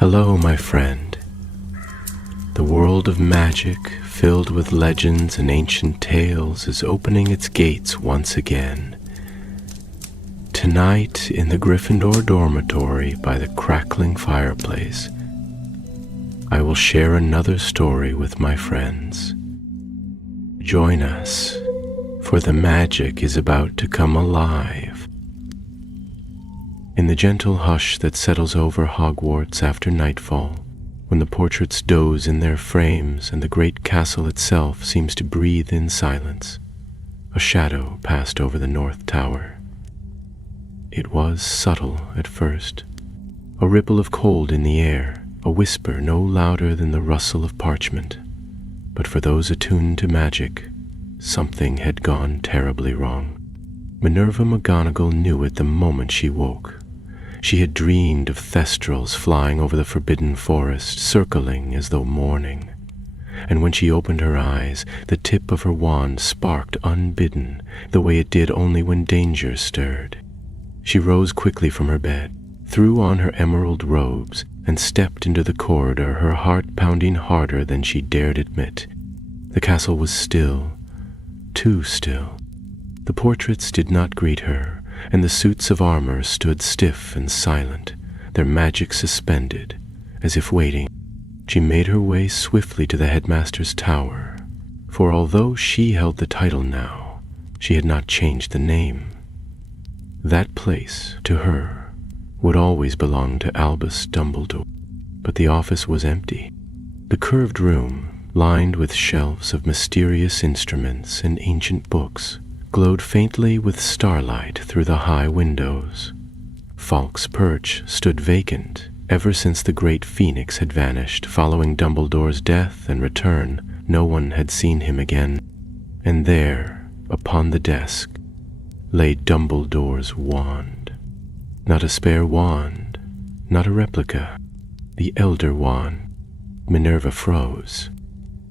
Hello, my friend. The world of magic, filled with legends and ancient tales, is opening its gates once again. Tonight, in the Gryffindor dormitory by the crackling fireplace, I will share another story with my friends. Join us, for the magic is about to come alive. In the gentle hush that settles over Hogwarts after nightfall, when the portraits doze in their frames and the great castle itself seems to breathe in silence, a shadow passed over the North Tower. It was subtle at first, a ripple of cold in the air, a whisper no louder than the rustle of parchment. But for those attuned to magic, something had gone terribly wrong. Minerva McGonagall knew it the moment she woke. She had dreamed of thestrals flying over the forbidden forest, circling as though mourning. And when she opened her eyes, the tip of her wand sparked unbidden, the way it did only when danger stirred. She rose quickly from her bed, threw on her emerald robes, and stepped into the corridor, her heart pounding harder than she dared admit. The castle was still, too still. The portraits did not greet her, and the suits of armor stood stiff and silent, their magic suspended, as if waiting. She made her way swiftly to the headmaster's tower, for although she held the title now, she had not changed the name. That place, to her, would always belong to Albus Dumbledore, but the office was empty. The curved room, lined with shelves of mysterious instruments and ancient books, glowed faintly with starlight through the high windows. Falk's perch stood vacant ever since the great phoenix had vanished following Dumbledore's death and return. No one had seen him again. And there, upon the desk, lay Dumbledore's wand. Not a spare wand, not a replica, the Elder Wand. Minerva froze.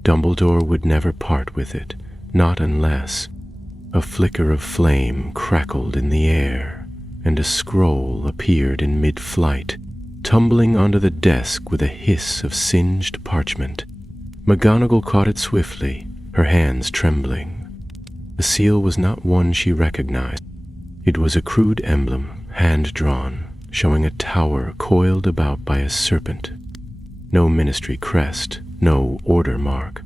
Dumbledore would never part with it, not unless... A flicker of flame crackled in the air, and a scroll appeared in mid-flight, tumbling onto the desk with a hiss of singed parchment. McGonagall caught it swiftly, her hands trembling. The seal was not one she recognized. It was a crude emblem, hand-drawn, showing a tower coiled about by a serpent. No ministry crest, no order mark,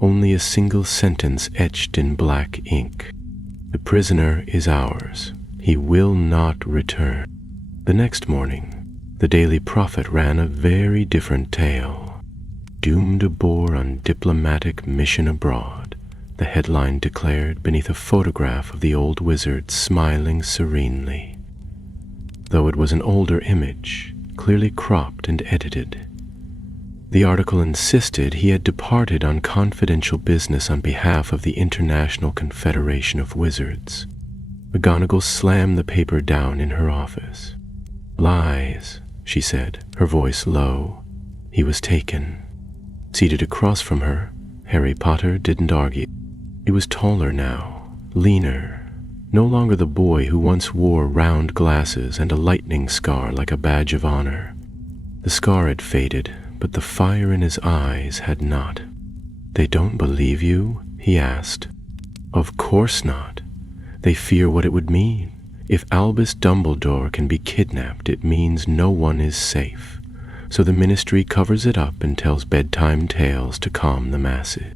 only a single sentence etched in black ink. The prisoner is ours. He will not return. The next morning, the Daily Prophet ran a very different tale. Doomed aboard on diplomatic mission abroad, the headline declared beneath a photograph of the old wizard smiling serenely. Though it was an older image, clearly cropped and edited. The article insisted he had departed on confidential business on behalf of the International Confederation of Wizards. McGonagall slammed the paper down in her office. Lies, she said, her voice low. He was taken. Seated across from her, Harry Potter didn't argue. He was taller now, leaner, no longer the boy who once wore round glasses and a lightning scar like a badge of honor. The scar had faded, but the fire in his eyes had not. "They don't believe you?" he asked. "Of course not. They fear what it would mean. If Albus Dumbledore can be kidnapped, it means no one is safe. So the ministry covers it up and tells bedtime tales to calm the masses."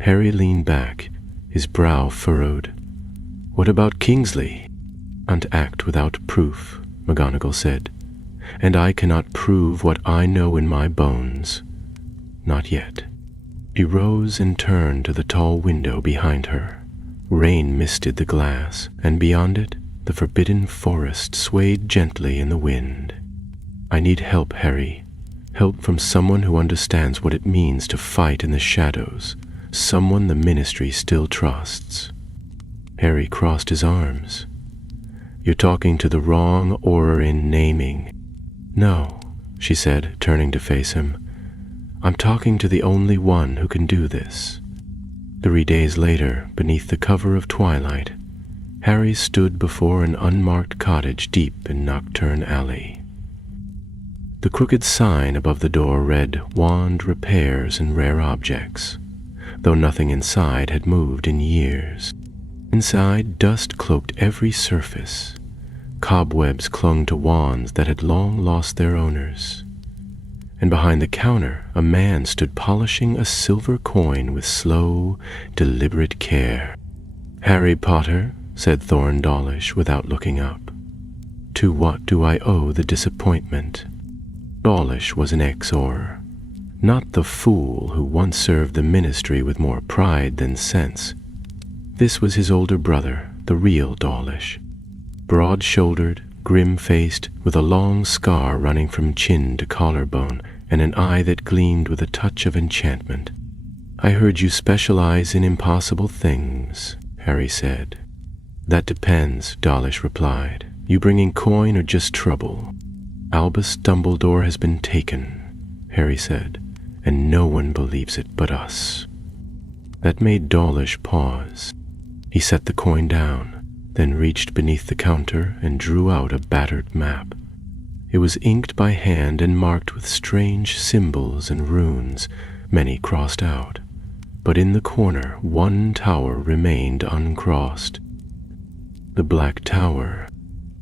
Harry leaned back, his brow furrowed. "What about Kingsley?" "Can't act without proof," McGonagall said. "And I cannot prove what I know in my bones. Not yet." She rose and turned to the tall window behind her. Rain misted the glass, and beyond it, the forbidden forest swayed gently in the wind. "I need help, Harry. Help from someone who understands what it means to fight in the shadows, someone the ministry still trusts." Harry crossed his arms. "You're talking to the wrong Auror in naming." "No," she said, turning to face him. "I'm talking to the only one who can do this." 3 days later, beneath the cover of twilight, Harry stood before an unmarked cottage deep in Nocturne Alley. The crooked sign above the door read Wand Repairs and Rare Objects, though nothing inside had moved in years. Inside, dust cloaked every surface. Cobwebs clung to wands that had long lost their owners. And behind the counter, a man stood polishing a silver coin with slow, deliberate care. "Harry Potter," said Thorn Dawlish without looking up. "To what do I owe the disappointment?" Dawlish was an ex-Auror, not the fool who once served the ministry with more pride than sense. This was his older brother, the real Dawlish, broad-shouldered, grim-faced, with a long scar running from chin to collarbone and an eye that gleamed with a touch of enchantment. "I heard you specialize in impossible things," Harry said. "That depends," Dawlish replied. "You bringing coin or just trouble?" "Albus Dumbledore has been taken," Harry said, "and no one believes it but us." That made Dawlish pause. He set the coin down, then reached beneath the counter and drew out a battered map. It was inked by hand and marked with strange symbols and runes, many crossed out. But in the corner, one tower remained uncrossed. "The Black Tower.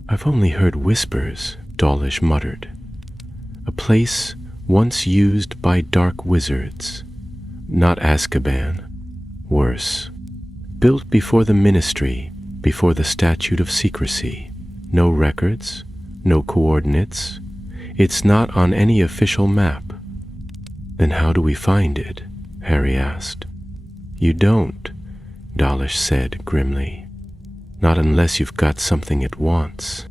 I've only heard whispers," Dawlish muttered. "A place once used by dark wizards. Not Azkaban. Worse. Built before the Ministry, before the Statute of Secrecy. No records, no coordinates. It's not on any official map." "Then how do we find it?" Harry asked. "You don't," Dawlish said grimly. "Not unless you've got something it wants."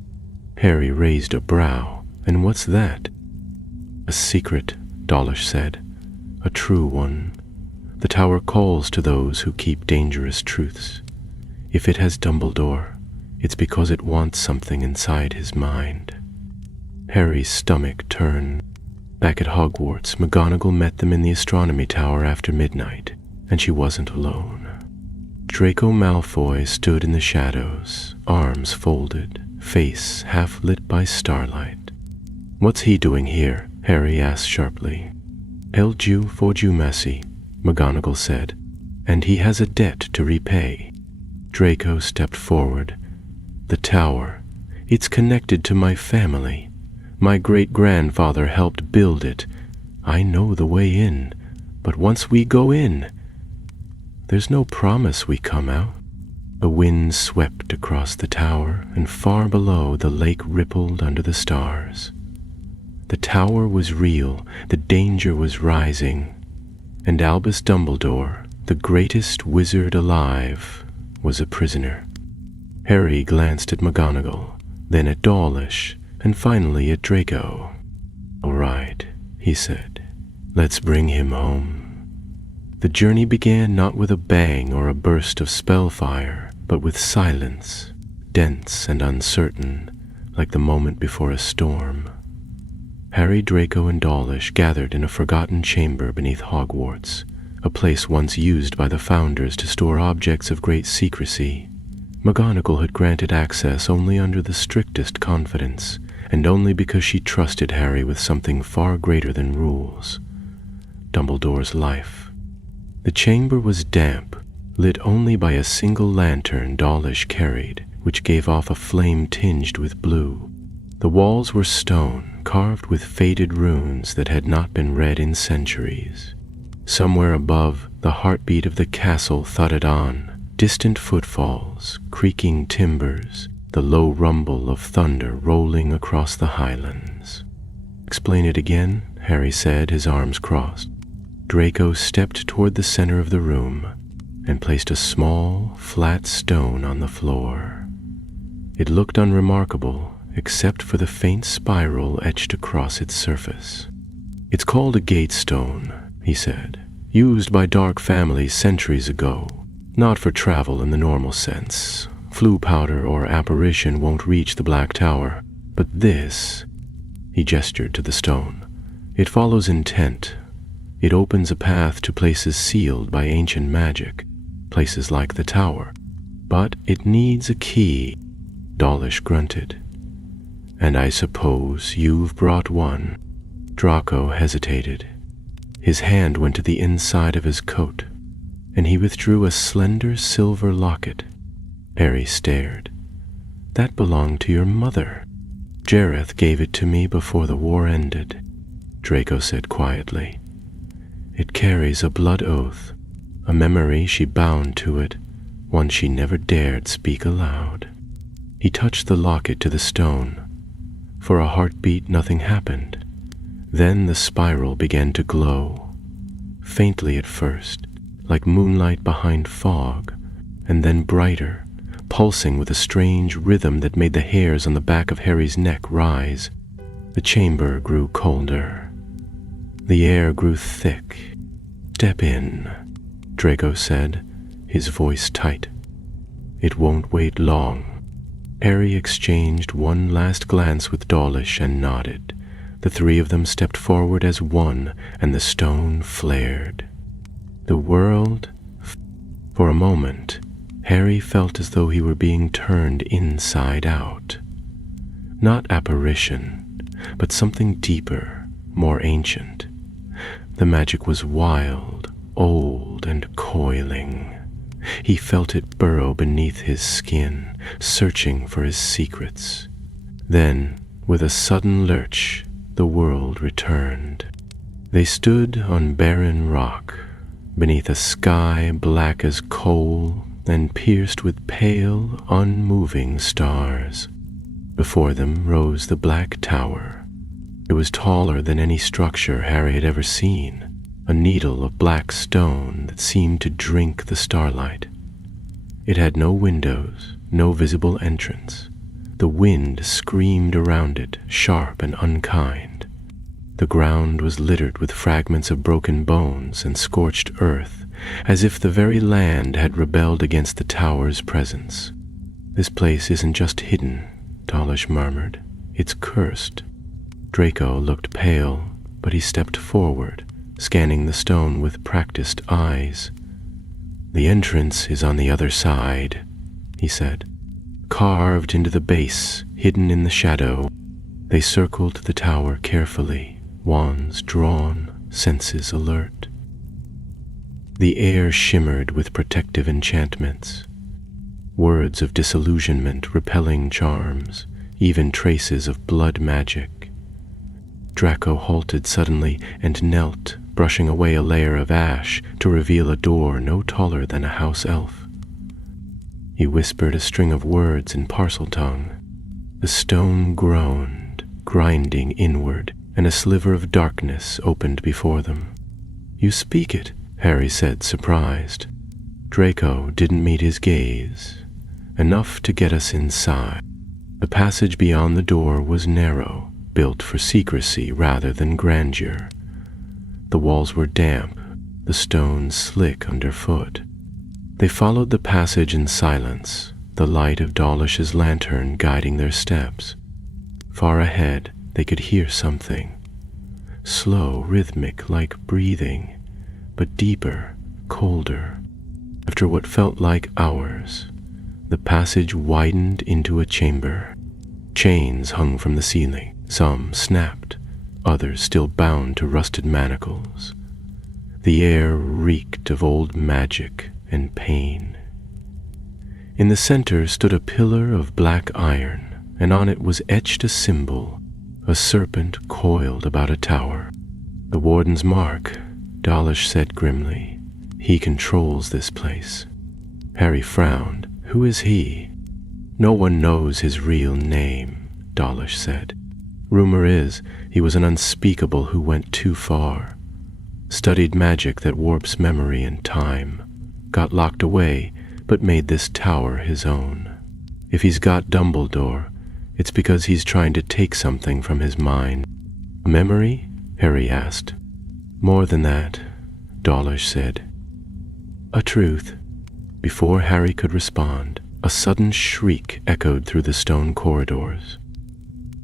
Harry raised a brow. "And what's that?" "A secret," Dawlish said. "A true one. The tower calls to those who keep dangerous truths. If it has Dumbledore, it's because it wants something inside his mind." Harry's stomach turned. Back at Hogwarts, McGonagall met them in the astronomy tower after midnight, and she wasn't alone. Draco Malfoy stood in the shadows, arms folded, face half lit by starlight. "What's he doing here?" Harry asked sharply. "Held you for Jumacy," McGonagall said, "and he has a debt to repay." Draco stepped forward. "The tower. It's connected to my family. My great-grandfather helped build it. I know the way in, but once we go in, there's no promise we come out." A wind swept across the tower, and far below the lake rippled under the stars. The tower was real, the danger was rising, and Albus Dumbledore, the greatest wizard alive, was a prisoner. Harry glanced at McGonagall, then at Dawlish, and finally at Draco. "All right," he said. "Let's bring him home." The journey began not with a bang or a burst of spellfire, but with silence, dense and uncertain, like the moment before a storm. Harry, Draco, and Dawlish gathered in a forgotten chamber beneath Hogwarts, a place once used by the founders to store objects of great secrecy. McGonagall had granted access only under the strictest confidence, and only because she trusted Harry with something far greater than rules: Dumbledore's life. The chamber was damp, lit only by a single lantern Dawlish carried, which gave off a flame tinged with blue. The walls were stone, carved with faded runes that had not been read in centuries. Somewhere above, the heartbeat of the castle thudded on, distant footfalls, creaking timbers, the low rumble of thunder rolling across the highlands. "Explain it again," Harry said, his arms crossed. Draco stepped toward the center of the room and placed a small, flat stone on the floor. It looked unremarkable, except for the faint spiral etched across its surface. "It's called a gatestone," he said, "used by dark families centuries ago, not for travel in the normal sense. Flue powder or apparition won't reach the Black Tower, but this," he gestured to the stone, "it follows intent. It opens a path to places sealed by ancient magic, places like the tower. But it needs a key," Dawlish grunted. "And I suppose you've brought one." Draco hesitated. His hand went to the inside of his coat, and he withdrew a slender silver locket. Harry stared. "That belonged to your mother. Jareth gave it to me before the war ended," Draco said quietly. "It carries a blood oath, a memory she bound to it, one she never dared speak aloud." He touched the locket to the stone. For a heartbeat, nothing happened. Then the spiral began to glow, faintly at first, like moonlight behind fog, and then brighter, pulsing with a strange rhythm that made the hairs on the back of Harry's neck rise. The chamber grew colder. The air grew thick. "Step in," Draco said, his voice tight. "It won't wait long." Harry exchanged one last glance with Dawlish and nodded. The three of them stepped forward as one, and the stone flared. The world... For a moment, Harry felt as though he were being turned inside out. Not apparition, but something deeper, more ancient. The magic was wild, old, and coiling. He felt it burrow beneath his skin, searching for his secrets. Then, with a sudden lurch, the world returned. They stood on barren rock, beneath a sky black as coal and pierced with pale, unmoving stars. Before them rose the black tower. It was taller than any structure Harry had ever seen, a needle of black stone that seemed to drink the starlight. It had no windows, no visible entrance. The wind screamed around it, sharp and unkind. The ground was littered with fragments of broken bones and scorched earth, as if the very land had rebelled against the tower's presence. "This place isn't just hidden," Dawlish murmured. "It's cursed." Draco looked pale, but he stepped forward, scanning the stone with practiced eyes. "The entrance is on the other side," he said. "Carved into the base, hidden in the shadow." They circled the tower carefully, wands drawn, senses alert. The air shimmered with protective enchantments, words of disillusionment, repelling charms, even traces of blood magic. Draco halted suddenly and knelt, brushing away a layer of ash to reveal a door no taller than a house elf. He whispered a string of words in Parseltongue. The stone groaned, grinding inward, and a sliver of darkness opened before them. "You speak it," Harry said, surprised. Draco didn't meet his gaze. "Enough to get us inside." The passage beyond the door was narrow, built for secrecy rather than grandeur. The walls were damp, the stones slick underfoot. They followed the passage in silence, the light of Dawlish's lantern guiding their steps. Far ahead, they could hear something. Slow, rhythmic, like breathing, but deeper, colder. After what felt like hours, the passage widened into a chamber. Chains hung from the ceiling. Some snapped, others still bound to rusted manacles. The air reeked of old magic and pain. In the center stood a pillar of black iron, and on it was etched a symbol, a serpent coiled about a tower. "The Warden's mark," Dawlish said grimly. "He controls this place." Harry frowned. "Who is he?" "No one knows his real name," Dawlish said. "Rumor is he was an unspeakable who went too far. Studied magic that warps memory and time. Got locked away, but made this tower his own. If he's got Dumbledore, it's because he's trying to take something from his mind." "Memory?" Harry asked. "More than that," Dawlish said. "A truth." Before Harry could respond, a sudden shriek echoed through the stone corridors.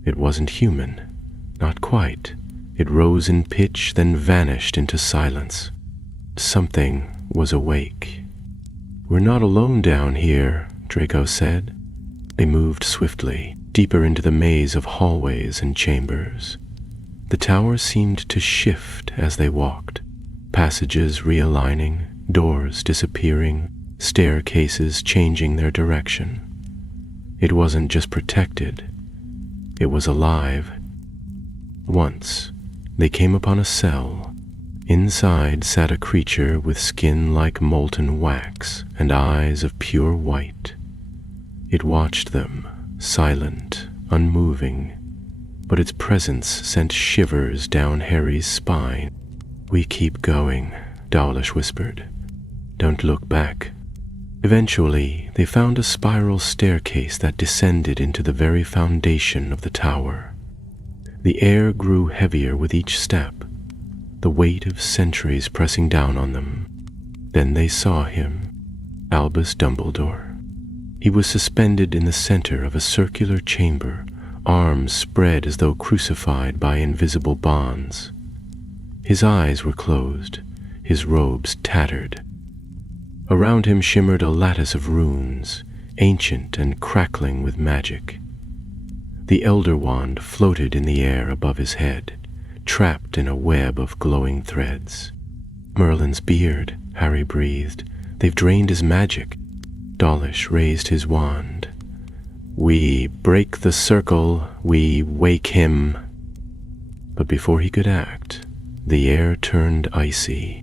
It wasn't human, not quite. It rose in pitch, then vanished into silence. Something was awake. "We're not alone down here," Draco said. They moved swiftly, deeper into the maze of hallways and chambers. The tower seemed to shift as they walked, passages realigning, doors disappearing, staircases changing their direction. It wasn't just protected, it was alive. Once, they came upon a cell. Inside sat a creature with skin like molten wax and eyes of pure white. It watched them, silent, unmoving, but its presence sent shivers down Harry's spine. "We keep going," Dawlish whispered. "Don't look back." Eventually, they found a spiral staircase that descended into the very foundation of the tower. The air grew heavier with each step, the weight of centuries pressing down on them. Then they saw him, Albus Dumbledore. He was suspended in the center of a circular chamber, arms spread as though crucified by invisible bonds. His eyes were closed, his robes tattered. Around him shimmered a lattice of runes, ancient and crackling with magic. The Elder Wand floated in the air above his head, trapped in a web of glowing threads. "Merlin's beard," Harry breathed. "They've drained his magic." Dawlish raised his wand. "We break the circle, we wake him." But before he could act, the air turned icy.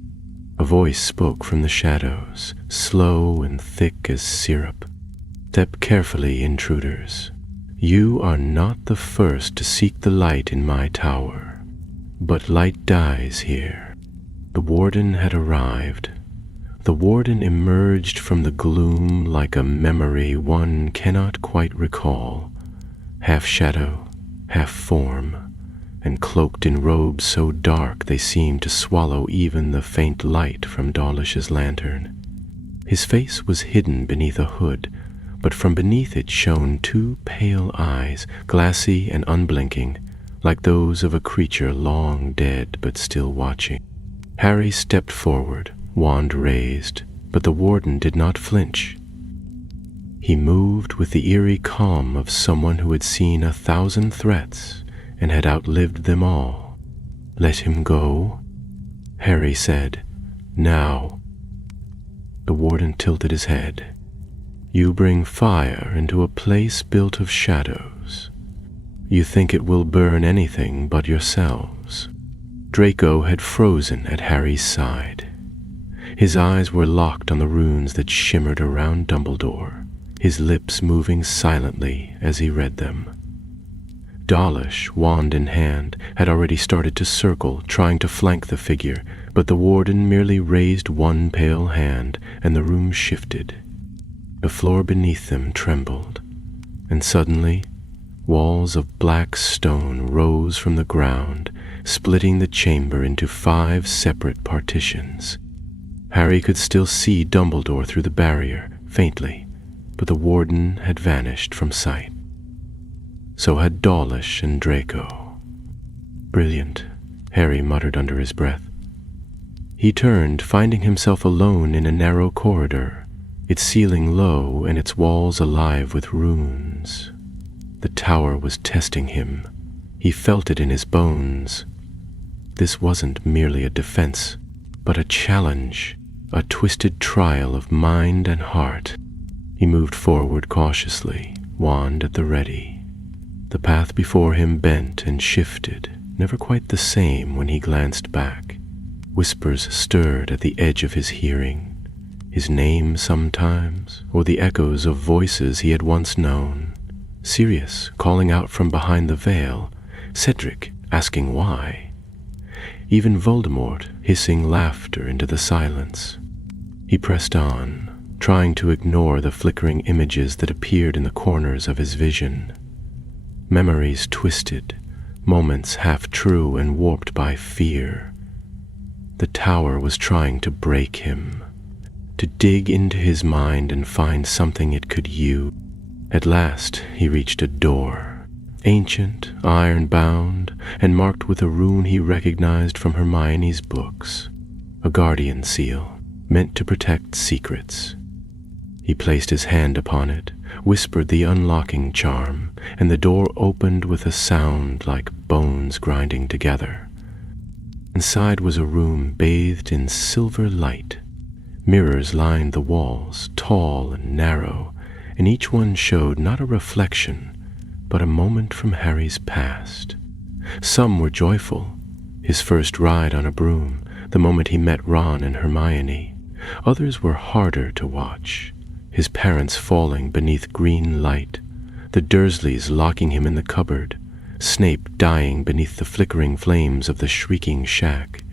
A voice spoke from the shadows, slow and thick as syrup. "Step carefully, intruders. You are not the first to seek the light in my tower, but light dies here." The warden had arrived. The warden emerged from the gloom like a memory one cannot quite recall, half shadow, half form, and cloaked in robes so dark they seemed to swallow even the faint light from Dawlish's lantern. His face was hidden beneath a hood, but from beneath it shone two pale eyes, glassy and unblinking, like those of a creature long dead but still watching. Harry stepped forward, wand raised, but the warden did not flinch. He moved with the eerie calm of someone who had seen 1,000 threats and had outlived them all. "Let him go," Harry said. "Now." The warden tilted his head. "You bring fire into a place built of shadows. You think it will burn anything but yourselves." Draco had frozen at Harry's side. His eyes were locked on the runes that shimmered around Dumbledore, his lips moving silently as he read them. Dawlish, wand in hand, had already started to circle, trying to flank the figure, but the warden merely raised one pale hand, and the room shifted. The floor beneath them trembled, and suddenly, walls of black stone rose from the ground, splitting the chamber into 5 separate partitions. Harry could still see Dumbledore through the barrier, faintly, but the warden had vanished from sight. So had Dawlish and Draco. "Brilliant," Harry muttered under his breath. He turned, finding himself alone in a narrow corridor, its ceiling low and its walls alive with runes. The tower was testing him. He felt it in his bones. This wasn't merely a defense, but a challenge, a twisted trial of mind and heart. He moved forward cautiously, wand at the ready. The path before him bent and shifted, never quite the same when he glanced back. Whispers stirred at the edge of his hearing, his name sometimes, or the echoes of voices he had once known. Sirius calling out from behind the veil, Cedric asking why. Even Voldemort hissing laughter into the silence. He pressed on, trying to ignore the flickering images that appeared in the corners of his vision. Memories twisted, moments half true and warped by fear. The tower was trying to break him, to dig into his mind and find something it could use. At last he reached a door, ancient, iron-bound, and marked with a rune he recognized from Hermione's books, a guardian seal, meant to protect secrets. He placed his hand upon it, whispered the unlocking charm, and the door opened with a sound like bones grinding together. Inside was a room bathed in silver light. Mirrors lined the walls, tall and narrow, and each one showed not a reflection, but a moment from Harry's past. Some were joyful, his first ride on a broom, the moment he met Ron and Hermione. Others were harder to watch, his parents falling beneath green light, the Dursleys locking him in the cupboard, Snape dying beneath the flickering flames of the shrieking shack.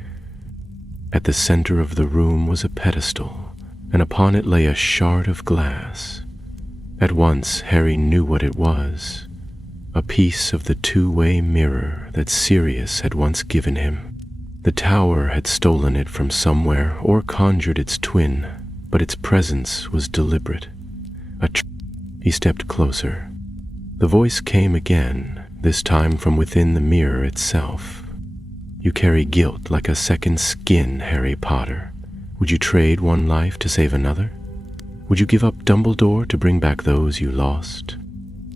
At the center of the room was a pedestal, and upon it lay a shard of glass. At once Harry knew what it was, a piece of the two-way mirror that Sirius had once given him. The tower had stolen it from somewhere or conjured its twin, but its presence was deliberate. He stepped closer. The voice came again, this time from within the mirror itself. "You carry guilt like a second skin, Harry Potter. Would you trade one life to save another? Would you give up Dumbledore to bring back those you lost?"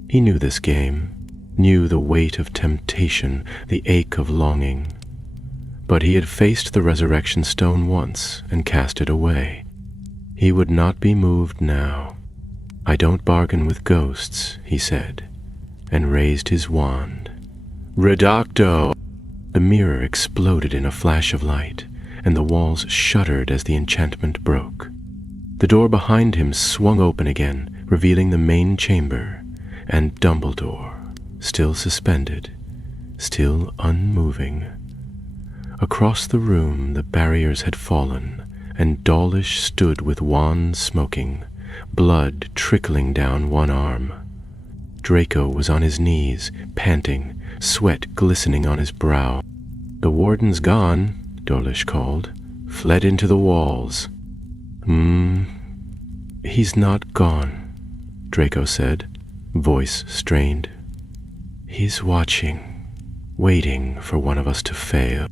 He knew this game, knew the weight of temptation, the ache of longing. But he had faced the resurrection stone once and cast it away. He would not be moved now. "I don't bargain with ghosts," he said, and raised his wand. "Reducto!" The mirror exploded in a flash of light, and the walls shuddered as the enchantment broke. The door behind him swung open again, revealing the main chamber, and Dumbledore, still suspended, still unmoving. Across the room the barriers had fallen, and Dawlish stood with wand smoking, blood trickling down one arm. Draco was on his knees, panting, sweat glistening on his brow. "The warden's gone," Dawlish called, "fled into the walls." He's not gone," Draco said, voice strained. "He's watching, waiting for one of us to fail."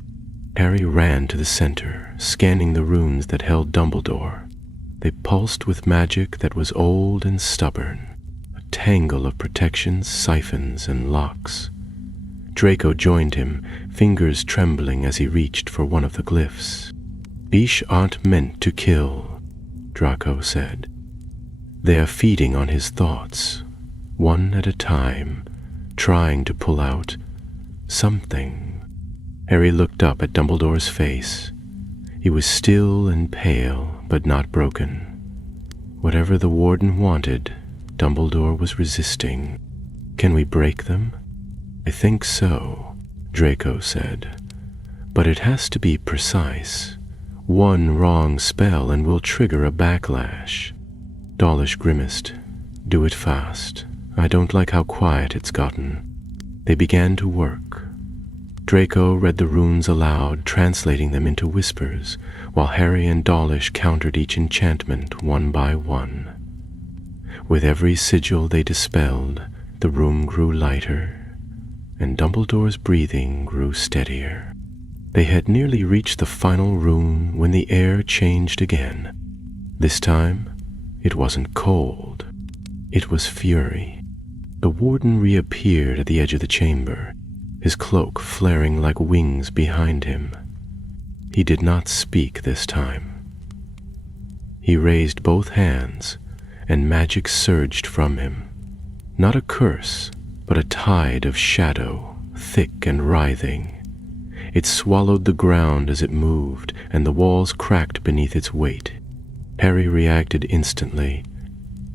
Harry ran to the center, scanning the runes that held Dumbledore. They pulsed with magic that was old and stubborn, a tangle of protections, siphons, and locks. Draco joined him, fingers trembling as he reached for one of the glyphs. "Beesh aren't meant to kill," Draco said. "They are feeding on his thoughts, one at a time, trying to pull out something." Harry looked up at Dumbledore's face. He was still and pale, but not broken. Whatever the warden wanted, Dumbledore was resisting. "Can we break them?" "I think so," Draco said. "But it has to be precise. One wrong spell and we'll trigger a backlash." Dawlish grimaced. "Do it fast. I don't like how quiet it's gotten." They began to work. Draco read the runes aloud, translating them into whispers, while Harry and Dawlish countered each enchantment one by one. With every sigil they dispelled, the room grew lighter, and Dumbledore's breathing grew steadier. They had nearly reached the final rune when the air changed again. This time, it wasn't cold. It was fury. The warden reappeared at the edge of the chamber, his cloak flaring like wings behind him. He did not speak this time. He raised both hands, and magic surged from him. Not a curse, but a tide of shadow, thick and writhing. It swallowed the ground as it moved, and the walls cracked beneath its weight. Harry reacted instantly.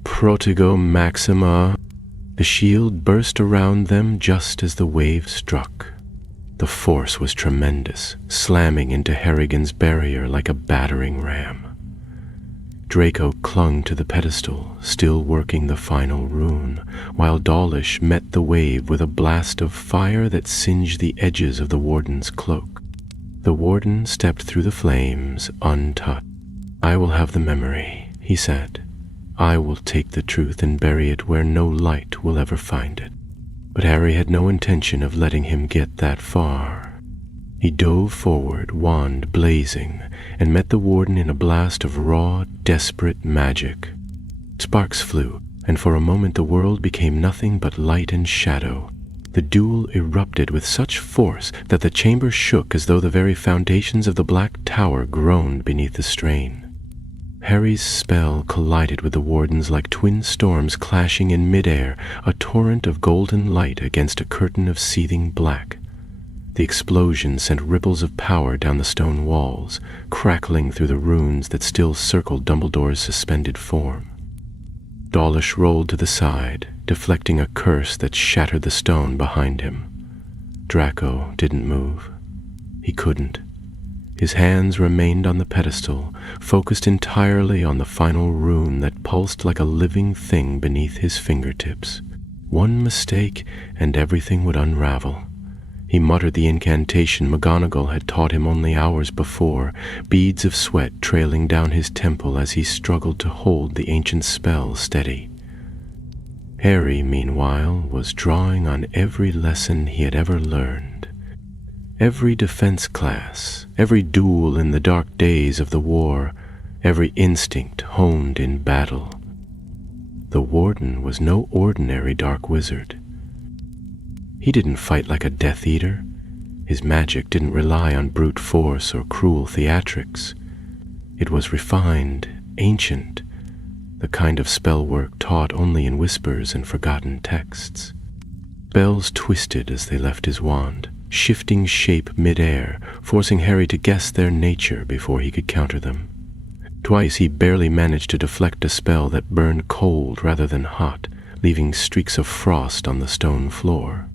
"Protego Maxima!" The shield burst around them just as the wave struck. The force was tremendous, slamming into Harrigan's barrier like a battering ram. Draco clung to the pedestal, still working the final rune, while Dawlish met the wave with a blast of fire that singed the edges of the warden's cloak. The warden stepped through the flames, untouched. "I will have the memory," he said. "I will take the truth and bury it where no light will ever find it." But Harry had no intention of letting him get that far. He dove forward, wand blazing, and met the warden in a blast of raw, desperate magic. Sparks flew, and for a moment the world became nothing but light and shadow. The duel erupted with such force that the chamber shook as though the very foundations of the black tower groaned beneath the strain. Harry's spell collided with the warden's like twin storms clashing in midair, a torrent of golden light against a curtain of seething black. The explosion sent ripples of power down the stone walls, crackling through the runes that still circled Dumbledore's suspended form. Dawlish rolled to the side, deflecting a curse that shattered the stone behind him. Draco didn't move. He couldn't. His hands remained on the pedestal, focused entirely on the final rune that pulsed like a living thing beneath his fingertips. One mistake, and everything would unravel. He muttered the incantation McGonagall had taught him only hours before, beads of sweat trailing down his temple as he struggled to hold the ancient spell steady. Harry, meanwhile, was drawing on every lesson he had ever learned. Every defense class, every duel in the dark days of the war, every instinct honed in battle. The Warden was no ordinary dark wizard. He didn't fight like a Death Eater. His magic didn't rely on brute force or cruel theatrics. It was refined, ancient, the kind of spell work taught only in whispers and forgotten texts. Spells twisted as they left his wand, shifting shape mid-air, forcing Harry to guess their nature before he could counter them. Twice he barely managed to deflect a spell that burned cold rather than hot, leaving streaks of frost on the stone floor.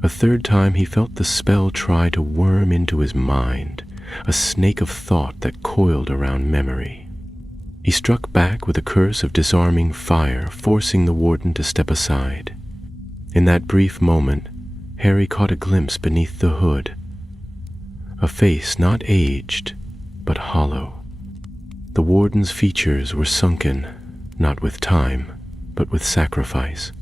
A third time he felt the spell try to worm into his mind, a snake of thought that coiled around memory. He struck back with a curse of disarming fire, forcing the Warden to step aside. In that brief moment, Harry caught a glimpse beneath the hood. A face not aged, but hollow. The Warden's features were sunken, not with time, but with sacrifice.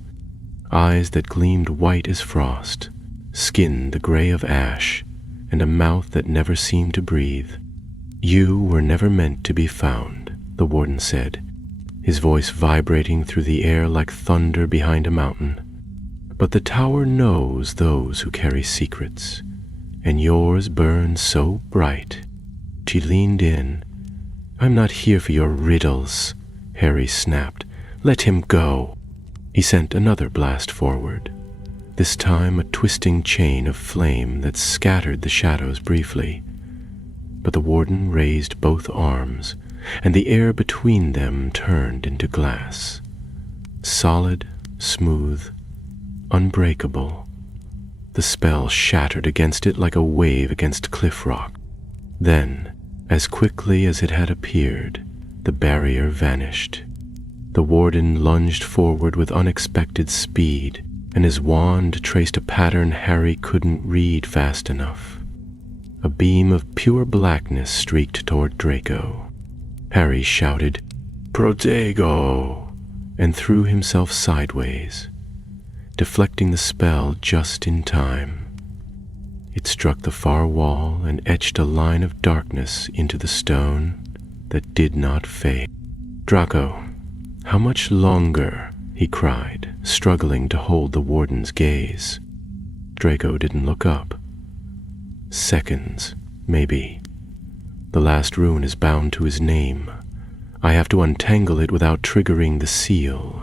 Eyes that gleamed white as frost, skin the gray of ash, and a mouth that never seemed to breathe. "You were never meant to be found," the Warden said, his voice vibrating through the air like thunder behind a mountain. "But the tower knows those who carry secrets, and yours burns so bright." She leaned in. "I'm not here for your riddles," Harry snapped. "Let him go." He sent another blast forward, this time a twisting chain of flame that scattered the shadows briefly. But the Warden raised both arms, and the air between them turned into glass. Solid, smooth, unbreakable. The spell shattered against it like a wave against cliff rock. Then, as quickly as it had appeared, the barrier vanished. The Warden lunged forward with unexpected speed, and his wand traced a pattern Harry couldn't read fast enough. A beam of pure blackness streaked toward Draco. Harry shouted, "Protego!" and threw himself sideways, deflecting the spell just in time. It struck the far wall and etched a line of darkness into the stone that did not fade. "Draco, how much longer?" he cried, struggling to hold the Warden's gaze. Draco didn't look up. "Seconds, maybe. The last rune is bound to his name. I have to untangle it without triggering the seal."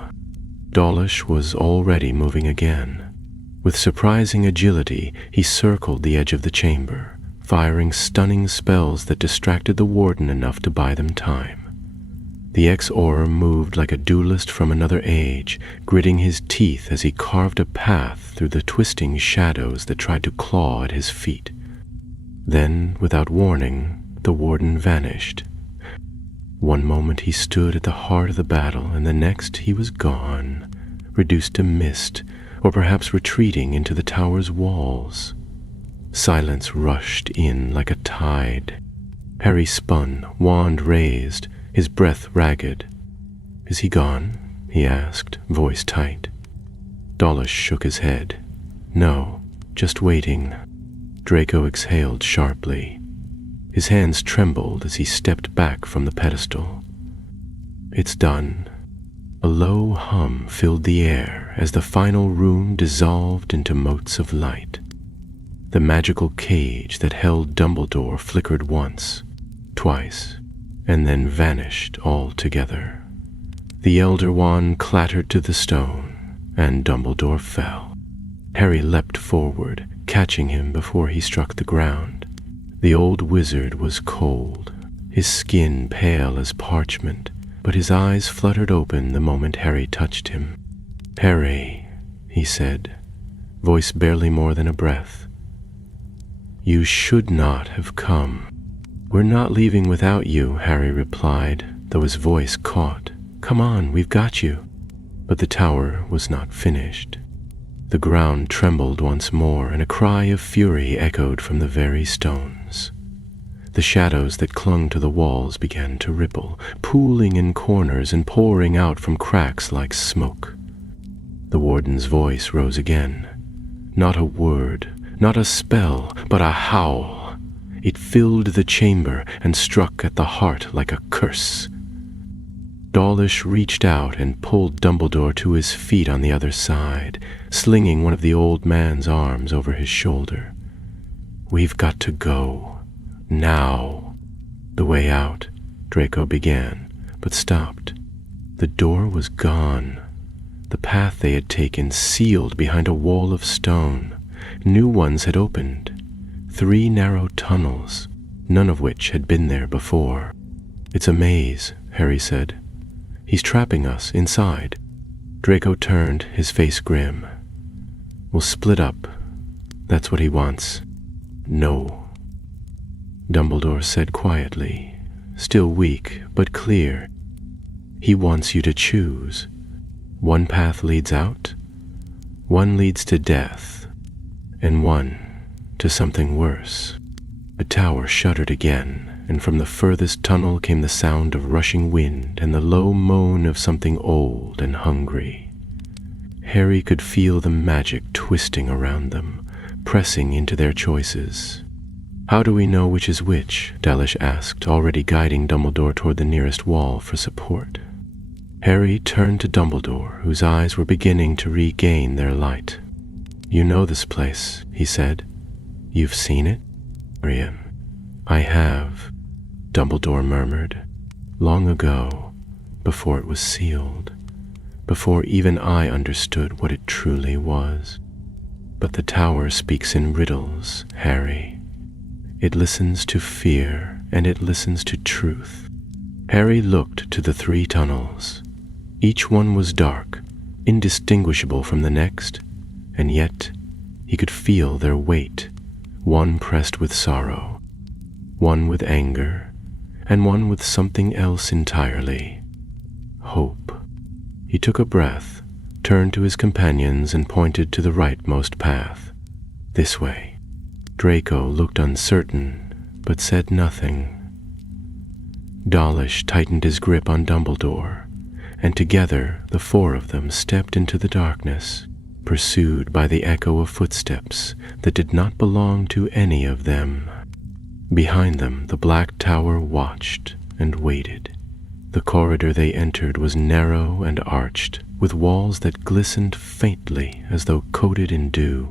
Dawlish was already moving again. With surprising agility, he circled the edge of the chamber, firing stunning spells that distracted the Warden enough to buy them time. The ex-Auror moved like a duelist from another age, gritting his teeth as he carved a path through the twisting shadows that tried to claw at his feet. Then, without warning, the Warden vanished. One moment he stood at the heart of the battle, and the next he was gone, reduced to mist, or perhaps retreating into the tower's walls. Silence rushed in like a tide. Harry spun, wand raised, his breath ragged. "Is he gone?" he asked, voice tight. Dawlish shook his head. "No, just waiting." Draco exhaled sharply. His hands trembled as he stepped back from the pedestal. "It's done. A low hum filled the air as the final room dissolved into motes of light. The magical cage that held Dumbledore flickered once, twice, and then vanished altogether. The Elder Wand clattered to the stone, and Dumbledore fell. Harry leapt forward, catching him before he struck the ground. The old wizard was cold, his skin pale as parchment, but his eyes fluttered open the moment Harry touched him. "Harry," he said, voice barely more than a breath. "You should not have come." "We're not leaving without you," Harry replied, though his voice caught. "Come on, we've got you." But the tower was not finished. The ground trembled once more, and a cry of fury echoed from the very stones. The shadows that clung to the walls began to ripple, pooling in corners and pouring out from cracks like smoke. The warden's voice rose again. Not a word, not a spell, but a howl. It filled the chamber and struck at the heart like a curse. Dawlish reached out and pulled Dumbledore to his feet on the other side, slinging one of the old man's arms over his shoulder. "We've got to go. Now." "The way out," Draco began, but stopped. The door was gone. The path they had taken sealed behind a wall of stone. New ones had opened. 3 narrow tunnels, none of which had been there before. "It's a maze," Harry said. "He's trapping us inside." Draco turned, his face grim. "We'll split up. That's what he wants." "No," Dumbledore said quietly, still weak but clear. "He wants you to choose. One path leads out, one leads to death, and one to something worse." The tower shuddered again, and from the furthest tunnel came the sound of rushing wind and the low moan of something old and hungry. Harry could feel the magic twisting around them, pressing into their choices. "How do we know which is which?" Dawlish asked, already guiding Dumbledore toward the nearest wall for support. Harry turned to Dumbledore, whose eyes were beginning to regain their light. "You know this place," he said. "You've seen it?" "I have," Dumbledore murmured. "Long ago, before it was sealed, before even I understood what it truly was. But the tower speaks in riddles, Harry. It listens to fear, and it listens to truth." Harry looked to the 3 tunnels. Each one was dark, indistinguishable from the next, and yet he could feel their weight, one pressed with sorrow, one with anger, and one with something else entirely. Hope. He took a breath, turned to his companions, and pointed to the rightmost path. "This way." Draco looked uncertain, but said nothing. Dawlish tightened his grip on Dumbledore, and together the 4 of them stepped into the darkness, pursued by the echo of footsteps that did not belong to any of them. Behind them, the black tower watched and waited. The corridor they entered was narrow and arched, with walls that glistened faintly as though coated in dew.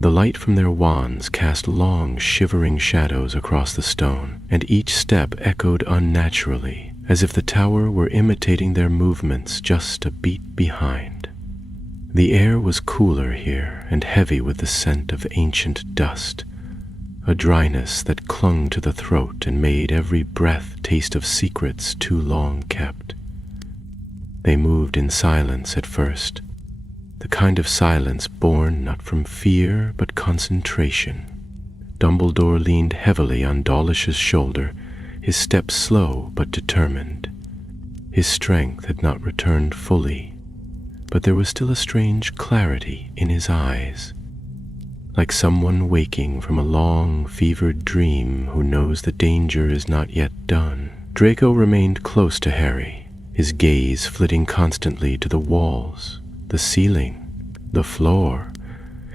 The light from their wands cast long, shivering shadows across the stone, and each step echoed unnaturally, as if the tower were imitating their movements just a beat behind. The air was cooler here and heavy with the scent of ancient dust, a dryness that clung to the throat and made every breath taste of secrets too long kept. They moved in silence at first, the kind of silence born not from fear but concentration. Dumbledore leaned heavily on Dawlish's shoulder, his step slow but determined. His strength had not returned fully, but there was still a strange clarity in his eyes, like someone waking from a long, fevered dream who knows the danger is not yet done. Draco remained close to Harry, his gaze flitting constantly to the walls, the ceiling, the floor,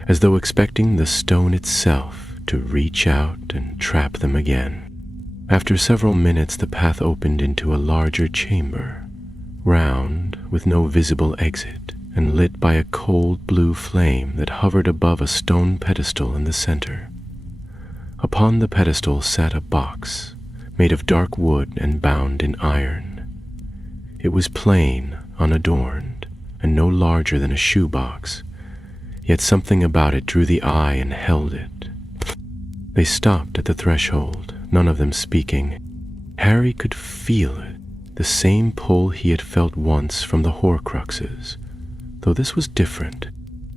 as though expecting the stone itself to reach out and trap them again. After several minutes, the path opened into a larger chamber, round, with no visible exit, and lit by a cold blue flame that hovered above a stone pedestal in the center. Upon the pedestal sat a box, made of dark wood and bound in iron. It was plain, unadorned, and no larger than a shoebox, yet something about it drew the eye and held it. They stopped at the threshold, none of them speaking. Harry could feel it, the same pull he had felt once from the Horcruxes, though this was different,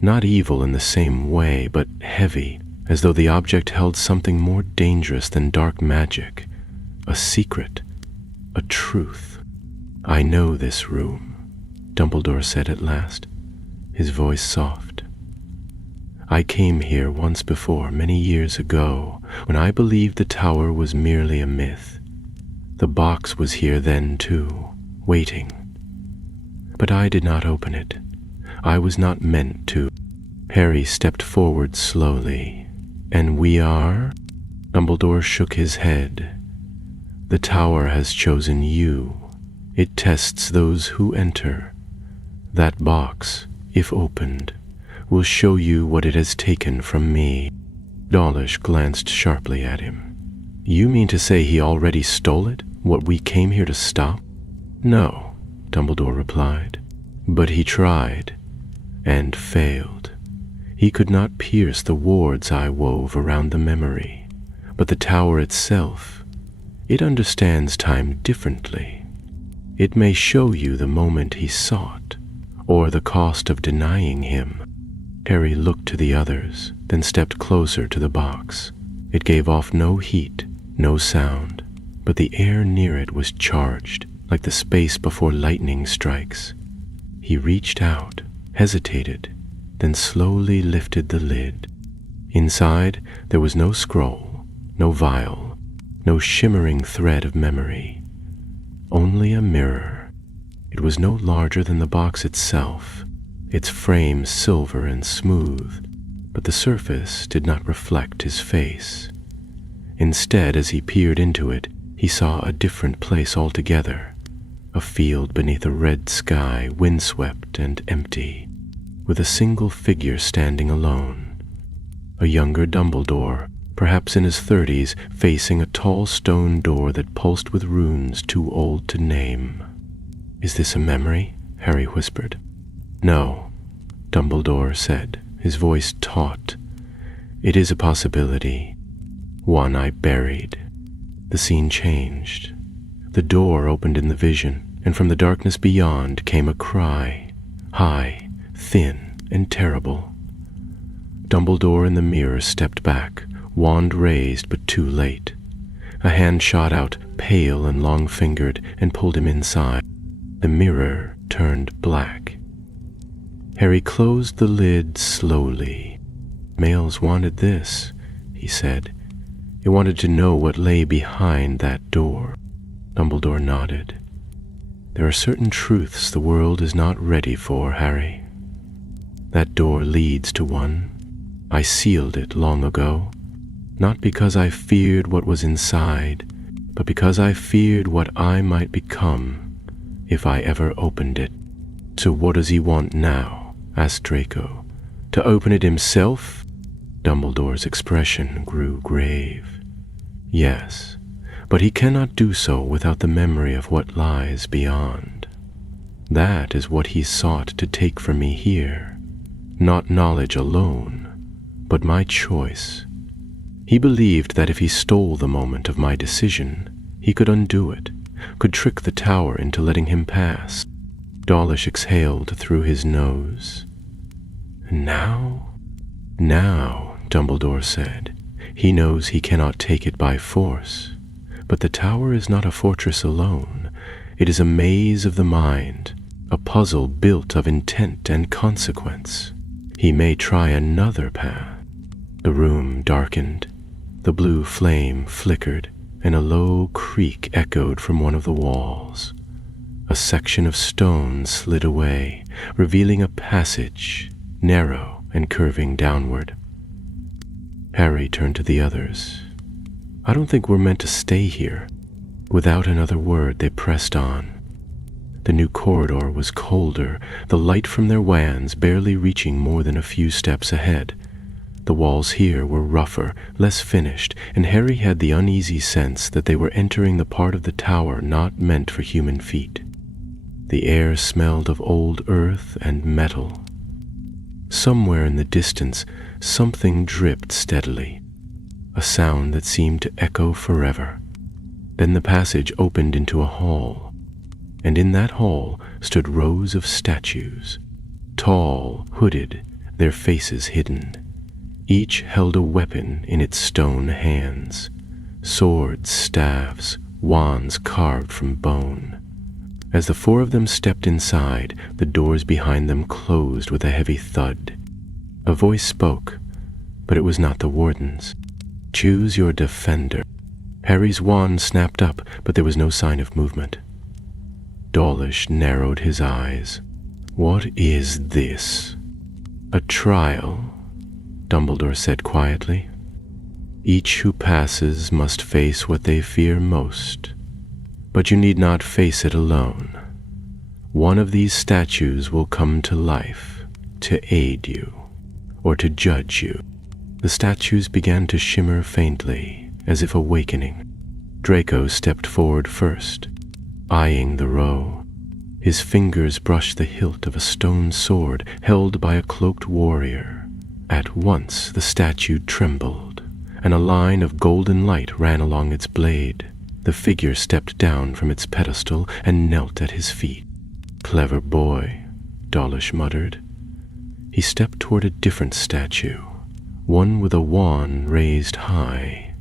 not evil in the same way, but heavy, as though the object held something more dangerous than dark magic, a secret, a truth. "I know this room," Dumbledore said at last, his voice soft. "I came here once before, many years ago, when I believed the tower was merely a myth. The box was here then too, waiting. But I did not open it. I was not meant to." Harry stepped forward slowly. "And we are?" Dumbledore shook his head. "The tower has chosen you. It tests those who enter. That box, if opened, will show you what it has taken from me." Dawlish glanced sharply at him. "You mean to say he already stole it, what we came here to stop?" "No," Dumbledore replied, "but he tried, and failed. He could not pierce the wards I wove around the memory, but the tower itself, it understands time differently. It may show you the moment he sought, or the cost of denying him." Harry looked to the others, then stepped closer to the box. It gave off no heat, no sound, but the air near it was charged, like the space before lightning strikes. He reached out, hesitated, then slowly lifted the lid. Inside, there was no scroll, no vial, no shimmering thread of memory. Only a mirror. It was no larger than the box itself, its frame silver and smooth, but the surface did not reflect his face. Instead, as he peered into it, he saw a different place altogether, a field beneath a red sky, windswept and empty, with a single figure standing alone. A younger Dumbledore, perhaps in his 30s, facing a tall stone door that pulsed with runes too old to name. "Is this a memory?" Harry whispered. "No," Dumbledore said, his voice taut. "It is a possibility, one I buried." The scene changed. The door opened in the vision, and from the darkness beyond came a cry, high, thin, and terrible. Dumbledore in the mirror stepped back, wand raised but too late. A hand shot out, pale and long-fingered, and pulled him inside. The mirror turned black. Harry closed the lid slowly. "Males wanted this," he said. "He wanted to know what lay behind that door." Dumbledore nodded. "There are certain truths the world is not ready for, Harry. That door leads to one. I sealed it long ago, not because I feared what was inside, but because I feared what I might become if I ever opened it." "So what does he want now?" asked Draco. "To open it himself?" Dumbledore's expression grew grave. "Yes, but he cannot do so without the memory of what lies beyond. That is what he sought to take from me here. Not knowledge alone, but my choice. He believed that if he stole the moment of my decision, he could undo it, could trick the tower into letting him pass." Dawlish exhaled through his nose. "Now?" "Now," Dumbledore said, "he knows he cannot take it by force. But the tower is not a fortress alone. It is a maze of the mind, a puzzle built of intent and consequence. He may try another path." The room darkened. The blue flame flickered, and a low creak echoed from one of the walls. A section of stone slid away, revealing a passage, narrow and curving downward. Harry turned to the others. "I don't think we're meant to stay here." Without another word, they pressed on. The new corridor was colder, the light from their wands barely reaching more than a few steps ahead. The walls here were rougher, less finished, and Harry had the uneasy sense that they were entering the part of the tower not meant for human feet. The air smelled of old earth and metal. Somewhere in the distance, something dripped steadily, a sound that seemed to echo forever. Then the passage opened into a hall, and in that hall stood rows of statues, tall, hooded, their faces hidden. Each held a weapon in its stone hands, swords, staves, wands carved from bone. As the four of them stepped inside, the doors behind them closed with a heavy thud. A voice spoke, but it was not the warden's. "Choose your defender." Harry's wand snapped up, but there was no sign of movement. Dawlish narrowed his eyes. "What is this?" "A trial," Dumbledore said quietly. "Each who passes must face what they fear most. But you need not face it alone. One of these statues will come to life to aid you, or to judge you." The statues began to shimmer faintly, as if awakening. Draco stepped forward first, eyeing the row. His fingers brushed the hilt of a stone sword held by a cloaked warrior. At once the statue trembled, and a line of golden light ran along its blade. The figure stepped down from its pedestal and knelt at his feet. "Clever boy," Dawlish muttered. He stepped toward a different statue, one with a wand raised high,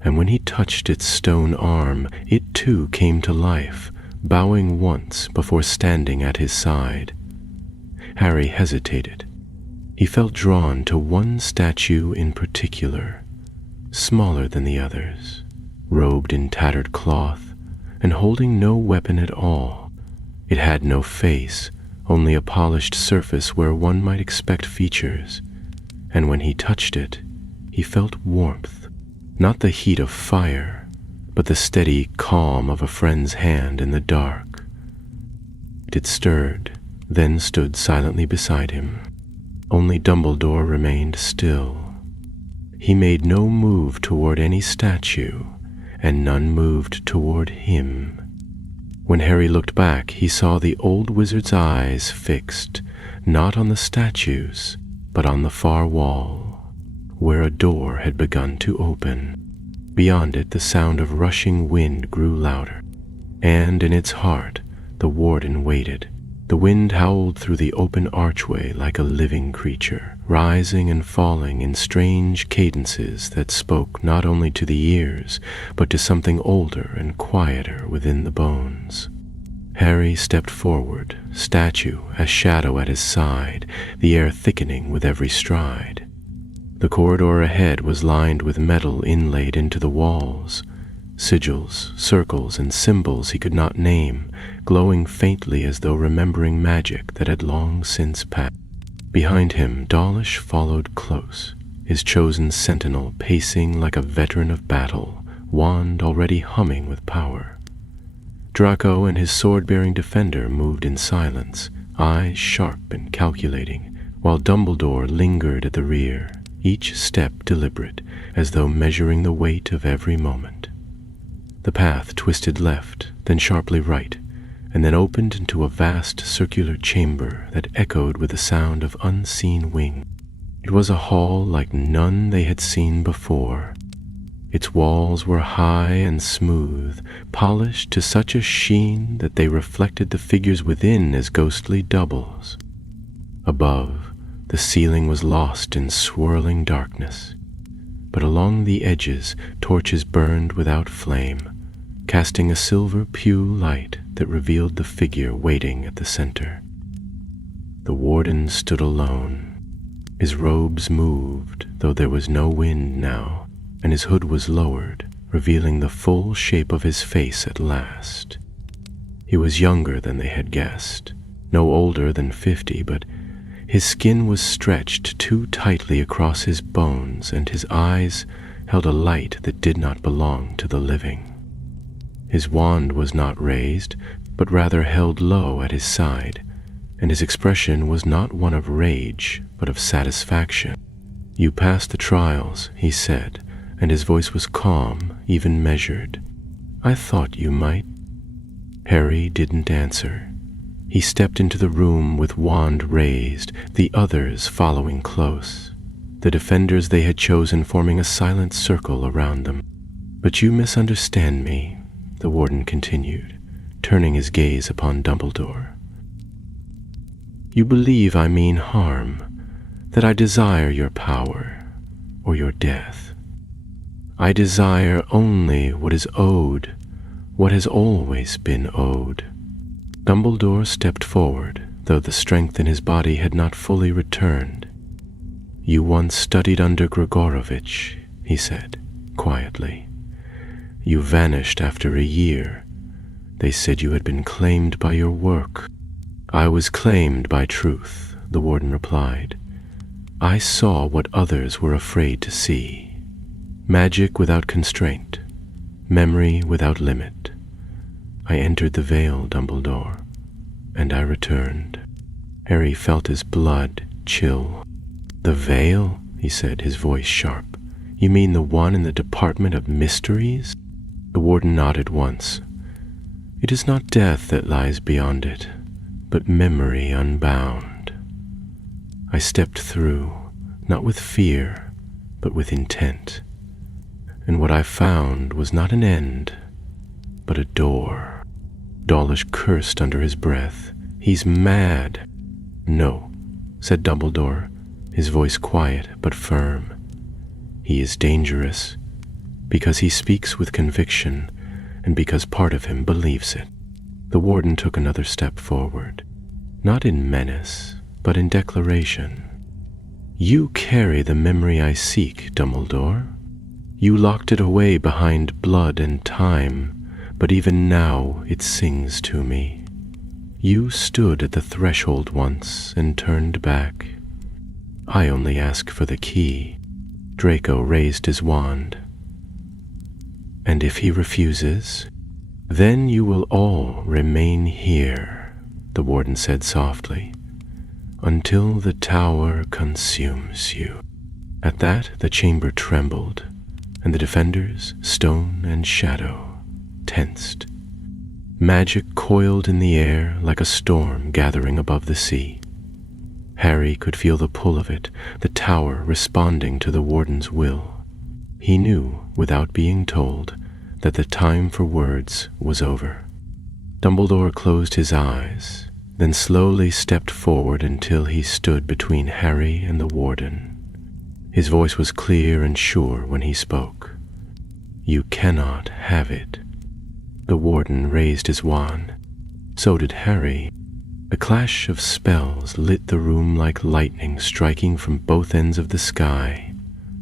and when he touched its stone arm, it too came to life, bowing once before standing at his side. Harry hesitated. He felt drawn to one statue in particular, smaller than the others, robed in tattered cloth, and holding no weapon at all. It had no face, only a polished surface where one might expect features, and when he touched it, he felt warmth, not the heat of fire, but the steady calm of a friend's hand in the dark. It stirred, then stood silently beside him. Only Dumbledore remained still. He made no move toward any statue, and none moved toward him. When Harry looked back, he saw the old wizard's eyes fixed, not on the statues, but on the far wall, where a door had begun to open. Beyond it, the sound of rushing wind grew louder, and in its heart, the warden waited. The wind howled through the open archway like a living creature, rising and falling in strange cadences that spoke not only to the ears, but to something older and quieter within the bones. Harry stepped forward, statue as shadow at his side, the air thickening with every stride. The corridor ahead was lined with metal inlaid into the walls, sigils, circles, and symbols he could not name, glowing faintly as though remembering magic that had long since passed. Behind him, Dawlish followed close, his chosen sentinel pacing like a veteran of battle, wand already humming with power. Draco and his sword-bearing defender moved in silence, eyes sharp and calculating, while Dumbledore lingered at the rear, each step deliberate, as though measuring the weight of every moment. The path twisted left, then sharply right, and then opened into a vast circular chamber that echoed with the sound of unseen wings. It was a hall like none they had seen before. Its walls were high and smooth, polished to such a sheen that they reflected the figures within as ghostly doubles. Above, the ceiling was lost in swirling darkness, but along the edges torches burned without flame, casting a silver pew light that revealed the figure waiting at the center. The warden stood alone. His robes moved, though there was no wind now, and his hood was lowered, revealing the full shape of his face at last. He was younger than they had guessed, no older than 50, but his skin was stretched too tightly across his bones, and his eyes held a light that did not belong to the living. His wand was not raised, but rather held low at his side, and his expression was not one of rage, but of satisfaction. "You passed the trials," he said, and his voice was calm, even measured. "I thought you might." Harry didn't answer. He stepped into the room with wand raised, the others following close, the defenders they had chosen forming a silent circle around them. "But you misunderstand me," the warden continued, turning his gaze upon Dumbledore. "You believe I mean harm, that I desire your power or your death. I desire only what is owed, what has always been owed." Dumbledore stepped forward, though the strength in his body had not fully returned. "You once studied under Grigorovitch," he said, quietly. "You vanished after a year. They said you had been claimed by your work." "I was claimed by truth," the warden replied. "I saw what others were afraid to see. Magic without constraint, memory without limit. I entered the veil, Dumbledore, and I returned." Harry felt his blood chill. "The veil?" he said, his voice sharp. "You mean the one in the Department of Mysteries?" The warden nodded once. "It is not death that lies beyond it, but memory unbound. I stepped through, not with fear, but with intent. And what I found was not an end, but a door." Dawlish cursed under his breath. "He's mad." "No," said Dumbledore, his voice quiet but firm. "He is dangerous, because he speaks with conviction, and because part of him believes it." The warden took another step forward, not in menace, but in declaration. "You carry the memory I seek, Dumbledore. You locked it away behind blood and time, but even now it sings to me. You stood at the threshold once and turned back. I only ask for the key." Draco raised his wand. "And if he refuses, then you will all remain here," the warden said softly, "until the tower consumes you." At that, the chamber trembled, and the defenders, stone and shadow, tensed. Magic coiled in the air like a storm gathering above the sea. Harry could feel the pull of it, the tower responding to the warden's will. He knew, without being told, that the time for words was over. Dumbledore closed his eyes, then slowly stepped forward until he stood between Harry and the warden. His voice was clear and sure when he spoke. "You cannot have it." The warden raised his wand. So did Harry. A clash of spells lit the room like lightning striking from both ends of the sky.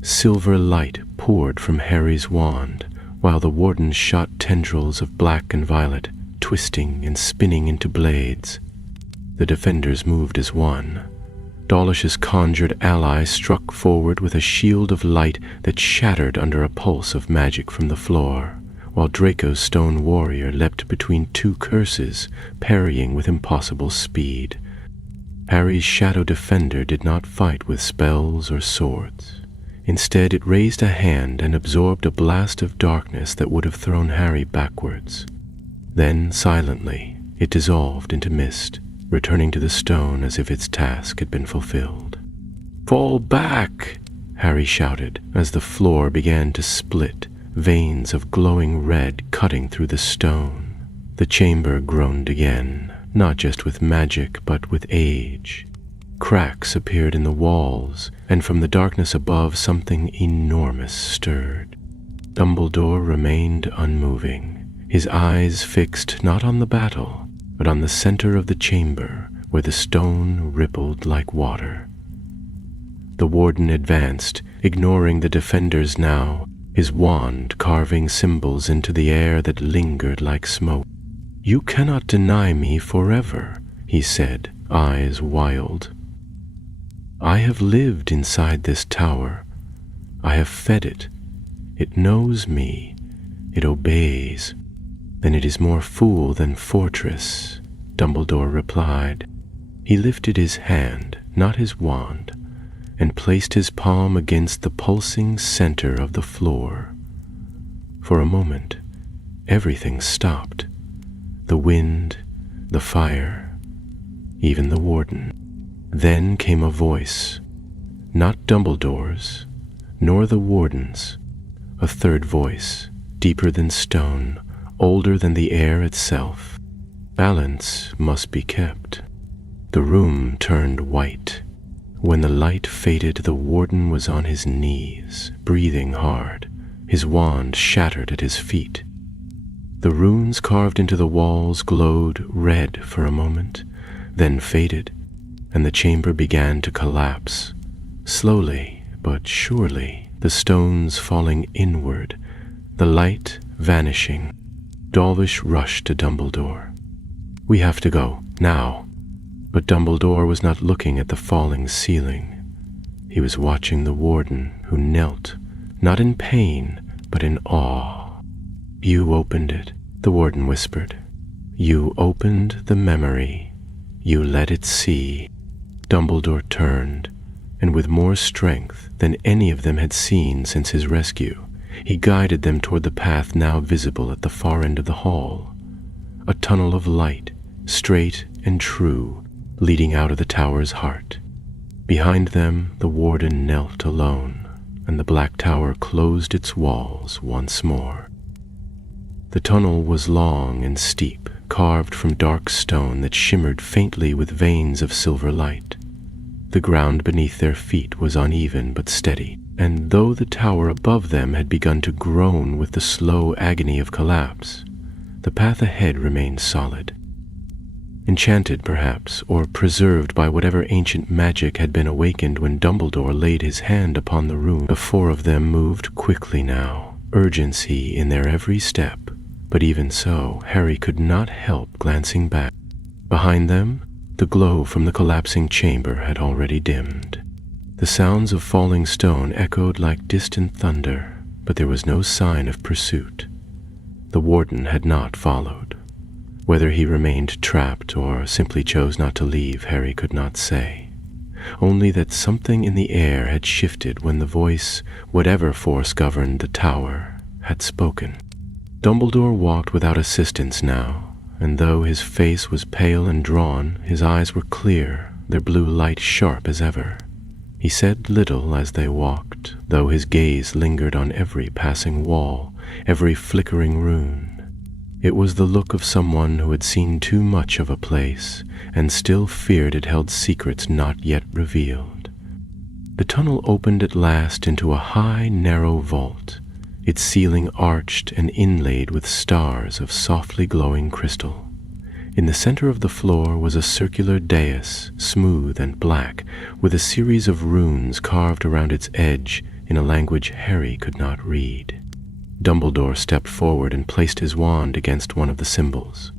Silver light poured from Harry's wand, while the warden shot tendrils of black and violet, twisting and spinning into blades. The defenders moved as one. Dawlish's conjured ally struck forward with a shield of light that shattered under a pulse of magic from the floor, while Draco's stone warrior leapt between two curses, parrying with impossible speed. Harry's shadow defender did not fight with spells or swords. Instead, it raised a hand and absorbed a blast of darkness that would have thrown Harry backwards. Then, silently, it dissolved into mist, returning to the stone as if its task had been fulfilled. "Fall back!" Harry shouted as the floor began to split, veins of glowing red cutting through the stone. The chamber groaned again, not just with magic, but with age. Cracks appeared in the walls, and from the darkness above something enormous stirred. Dumbledore remained unmoving, his eyes fixed not on the battle, but on the center of the chamber, where the stone rippled like water. The warden advanced, ignoring the defenders now, his wand carving symbols into the air that lingered like smoke. "You cannot deny me forever," he said, eyes wild. "I have lived inside this tower. I have fed it. It knows me. It obeys. "Then it is more fool than fortress," Dumbledore replied. He lifted his hand, not his wand, and placed his palm against the pulsing center of the floor. For a moment, everything stopped. The wind, the fire, even the warden. Then came a voice, not Dumbledore's, nor the warden's, a third voice, deeper than stone, older than the air itself. Balance must be kept. The room turned white. When the light faded, the warden was on his knees, breathing hard, his wand shattered at his feet. The runes carved into the walls glowed red for a moment, then faded, and the chamber began to collapse. Slowly but surely, the stones falling inward, the light vanishing. Dawlish rushed to Dumbledore. "We have to go, now." But Dumbledore was not looking at the falling ceiling. He was watching the warden, who knelt, not in pain, but in awe. "You opened it," the warden whispered. "You opened the memory. You let it see." Dumbledore turned, and with more strength than any of them had seen since his rescue, he guided them toward the path now visible at the far end of the hall. A tunnel of light, straight and true, leading out of the tower's heart. Behind them, the warden knelt alone, and the black tower closed its walls once more. The tunnel was long and steep, carved from dark stone that shimmered faintly with veins of silver light. The ground beneath their feet was uneven but steady, and though the tower above them had begun to groan with the slow agony of collapse, the path ahead remained solid. Enchanted, perhaps, or preserved by whatever ancient magic had been awakened when Dumbledore laid his hand upon the rune, the four of them moved quickly now, urgency in their every step. But even so, Harry could not help glancing back. Behind them, the glow from the collapsing chamber had already dimmed. The sounds of falling stone echoed like distant thunder, but there was no sign of pursuit. The warden had not followed. Whether he remained trapped or simply chose not to leave, Harry could not say. Only that something in the air had shifted when the voice, whatever force governed the tower, had spoken. Dumbledore walked without assistance now, and though his face was pale and drawn, his eyes were clear, their blue light sharp as ever. He said little as they walked, though his gaze lingered on every passing wall, every flickering rune. It was the look of someone who had seen too much of a place, and still feared it held secrets not yet revealed. The tunnel opened at last into a high, narrow vault, its ceiling arched and inlaid with stars of softly glowing crystal. In the center of the floor was a circular dais, smooth and black, with a series of runes carved around its edge in a language Harry could not read. Dumbledore stepped forward and placed his wand against one of the symbols.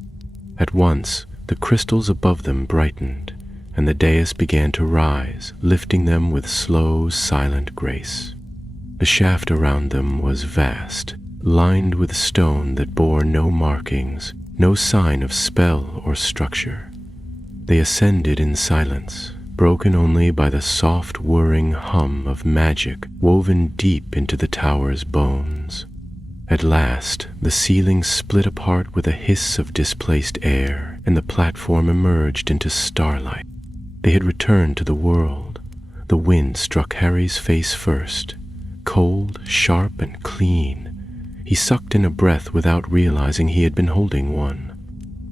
At once, the crystals above them brightened, and the dais began to rise, lifting them with slow, silent grace. The shaft around them was vast, lined with stone that bore no markings, no sign of spell or structure. They ascended in silence, broken only by the soft whirring hum of magic woven deep into the tower's bones. At last, the ceiling split apart with a hiss of displaced air, and the platform emerged into starlight. They had returned to the world. The wind struck Harry's face first, cold, sharp, and clean. He sucked in a breath without realizing he had been holding one.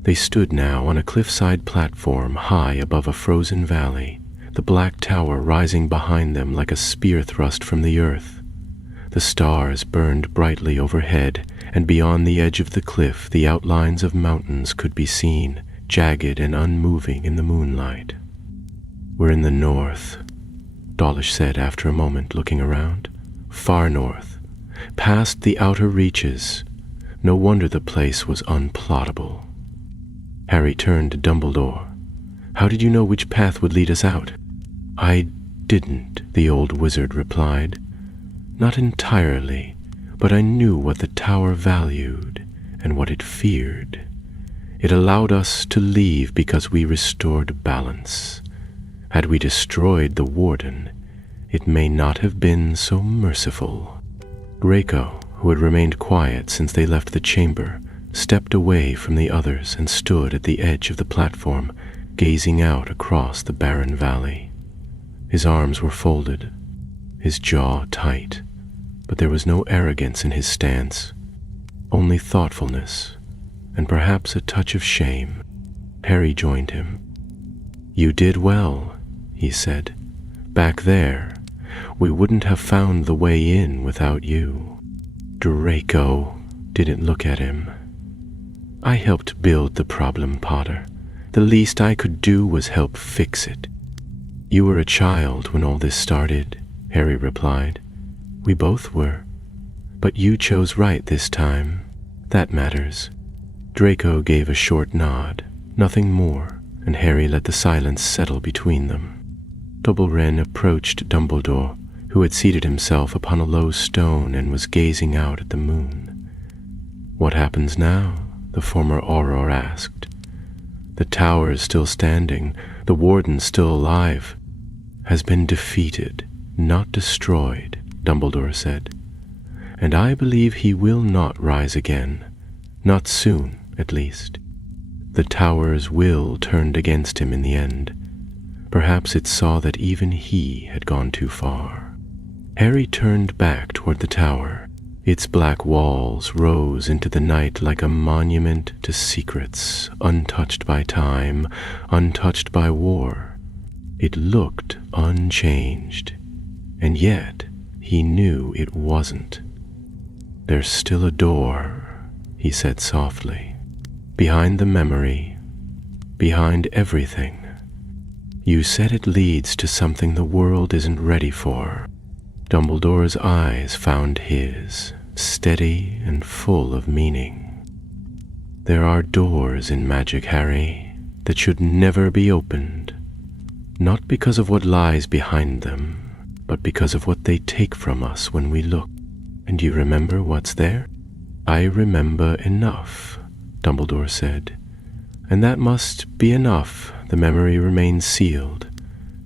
They stood now on a cliffside platform high above a frozen valley, the black tower rising behind them like a spear thrust from the earth. The stars burned brightly overhead, and beyond the edge of the cliff the outlines of mountains could be seen, jagged and unmoving in the moonlight. "We're in the north," Dawlish said after a moment, looking around. "Far north, past the outer reaches. No wonder the place was unplottable." Harry turned to Dumbledore. "How did you know which path would lead us out?" "I didn't," the old wizard replied. "Not entirely, but I knew what the tower valued, and what it feared. It allowed us to leave because we restored balance. Had we destroyed the warden, it may not have been so merciful. Draco, who had remained quiet since they left the chamber, stepped away from the others and stood at the edge of the platform, gazing out across the barren valley. His arms were folded, his jaw tight, but there was no arrogance in his stance, only thoughtfulness, and perhaps a touch of shame. Harry joined him. "You did well," he said. "Back there, we wouldn't have found the way in without you." Draco didn't look at him. "I helped build the problem, Potter. The least I could do was help fix it." "You were a child when all this started," Harry replied. "We both were. But you chose right this time. That matters." Draco gave a short nod, nothing more, and Harry let the silence settle between them. Dumbledore approached Dumbledore, who had seated himself upon a low stone and was gazing out at the moon. "What happens now?" the former Auror asked. "The tower is still standing, the warden still alive." "Has been defeated, not destroyed," Dumbledore said. "And I believe he will not rise again. Not soon, at least. The tower's will turned against him in the end. Perhaps it saw that even he had gone too far." Harry turned back toward the tower. Its black walls rose into the night like a monument to secrets, untouched by time, untouched by war. It looked unchanged, and yet he knew it wasn't. "There's still a door," he said softly. "Behind the memory, behind everything. You said it leads to something the world isn't ready for." Dumbledore's eyes found his, steady and full of meaning. "There are doors in magic, Harry, that should never be opened. Not because of what lies behind them, but because of what they take from us when we look. And you remember what's there?" "I remember enough," Dumbledore said. "And that must be enough. The memory remains sealed,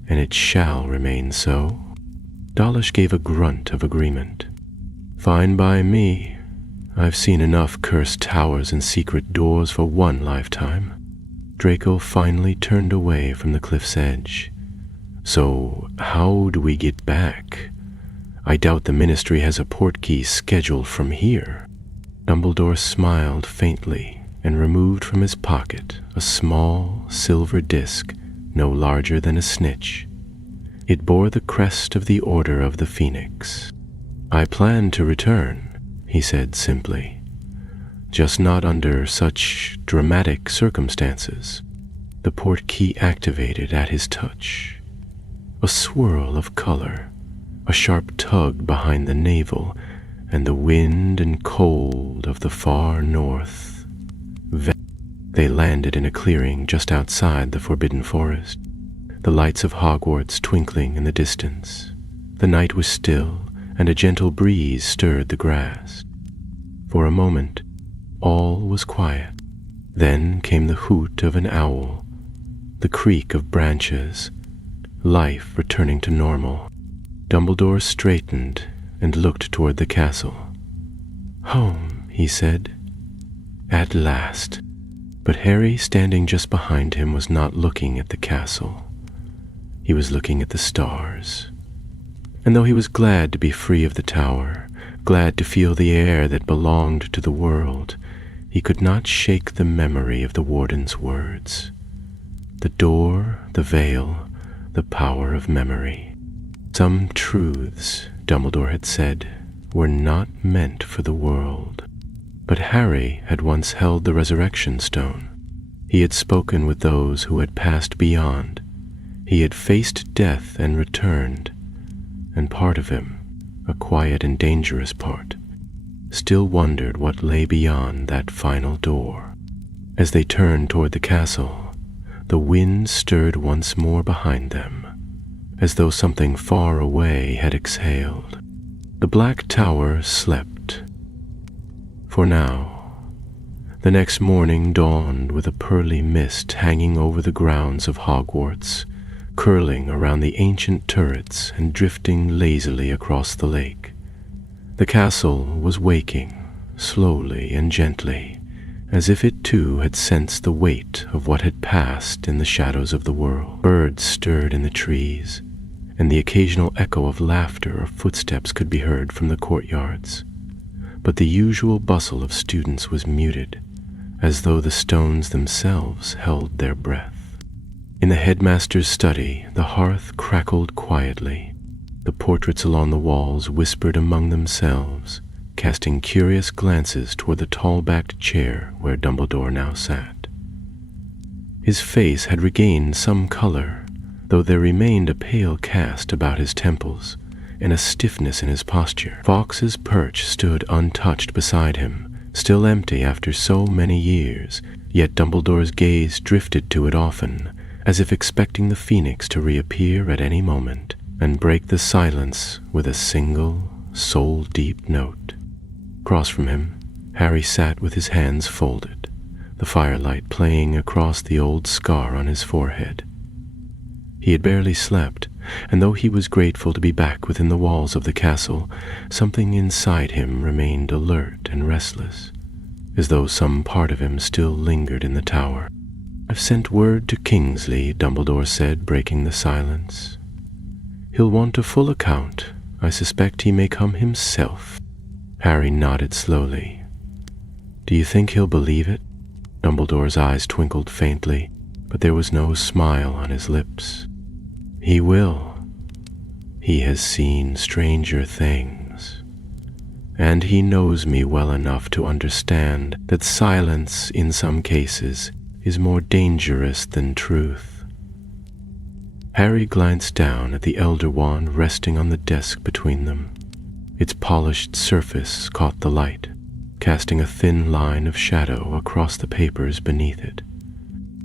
and it shall remain so." Dawlish gave a grunt of agreement. "Fine by me. I've seen enough cursed towers and secret doors for one lifetime." Draco finally turned away from the cliff's edge. "So how do we get back? I doubt the Ministry has a portkey scheduled from here." Dumbledore smiled faintly and removed from his pocket a small silver disc no larger than a snitch. It bore the crest of the Order of the Phoenix. "I plan to return," he said simply, "just not under such dramatic circumstances." The portkey activated at his touch. A swirl of color, a sharp tug behind the navel, and the wind and cold of the far north. They landed in a clearing just outside the Forbidden Forest, the lights of Hogwarts twinkling in the distance. The night was still, and a gentle breeze stirred the grass. For a moment, all was quiet. Then came the hoot of an owl, the creak of branches, life returning to normal. Dumbledore straightened and looked toward the castle. "Home," he said. "At last." But Harry, standing just behind him, was not looking at the castle. He was looking at the stars. And though he was glad to be free of the tower, glad to feel the air that belonged to the world, he could not shake the memory of the warden's words. The door, the veil, the power of memory. Some truths, Dumbledore had said, were not meant for the world. But Harry had once held the resurrection stone. He had spoken with those who had passed beyond. He had faced death and returned, and part of him, a quiet and dangerous part, still wondered what lay beyond that final door. As they turned toward the castle, the wind stirred once more behind them, as though something far away had exhaled. The black tower slept. For now, The next morning dawned with a pearly mist hanging over the grounds of Hogwarts, curling around the ancient turrets and drifting lazily across the lake. The castle was waking, slowly and gently, as if it too had sensed the weight of what had passed in the shadows of the world. Birds stirred in the trees, and the occasional echo of laughter or footsteps could be heard from the courtyards. But the usual bustle of students was muted, as though the stones themselves held their breath. In the headmaster's study, the hearth crackled quietly. The portraits along the walls whispered among themselves, casting curious glances toward the tall-backed chair where Dumbledore now sat. His face had regained some color, though there remained a pale cast about his temples and a stiffness in his posture. Fawkes's perch stood untouched beside him, still empty after so many years, yet Dumbledore's gaze drifted to it often, as if expecting the phoenix to reappear at any moment and break the silence with a single, soul-deep note. Across from him, Harry sat with his hands folded, the firelight playing across the old scar on his forehead. He had barely slept, and though he was grateful to be back within the walls of the castle, something inside him remained alert and restless, as though some part of him still lingered in the tower. "I've sent word to Kingsley," Dumbledore said, breaking the silence. "He'll want a full account. I suspect he may come himself." Harry nodded slowly. "Do you think he'll believe it?" Dumbledore's eyes twinkled faintly, but there was no smile on his lips. "He will. He has seen stranger things. And he knows me well enough to understand that silence, in some cases, is more dangerous than truth." Harry glanced down at the Elder Wand resting on the desk between them. Its polished surface caught the light, casting a thin line of shadow across the papers beneath it.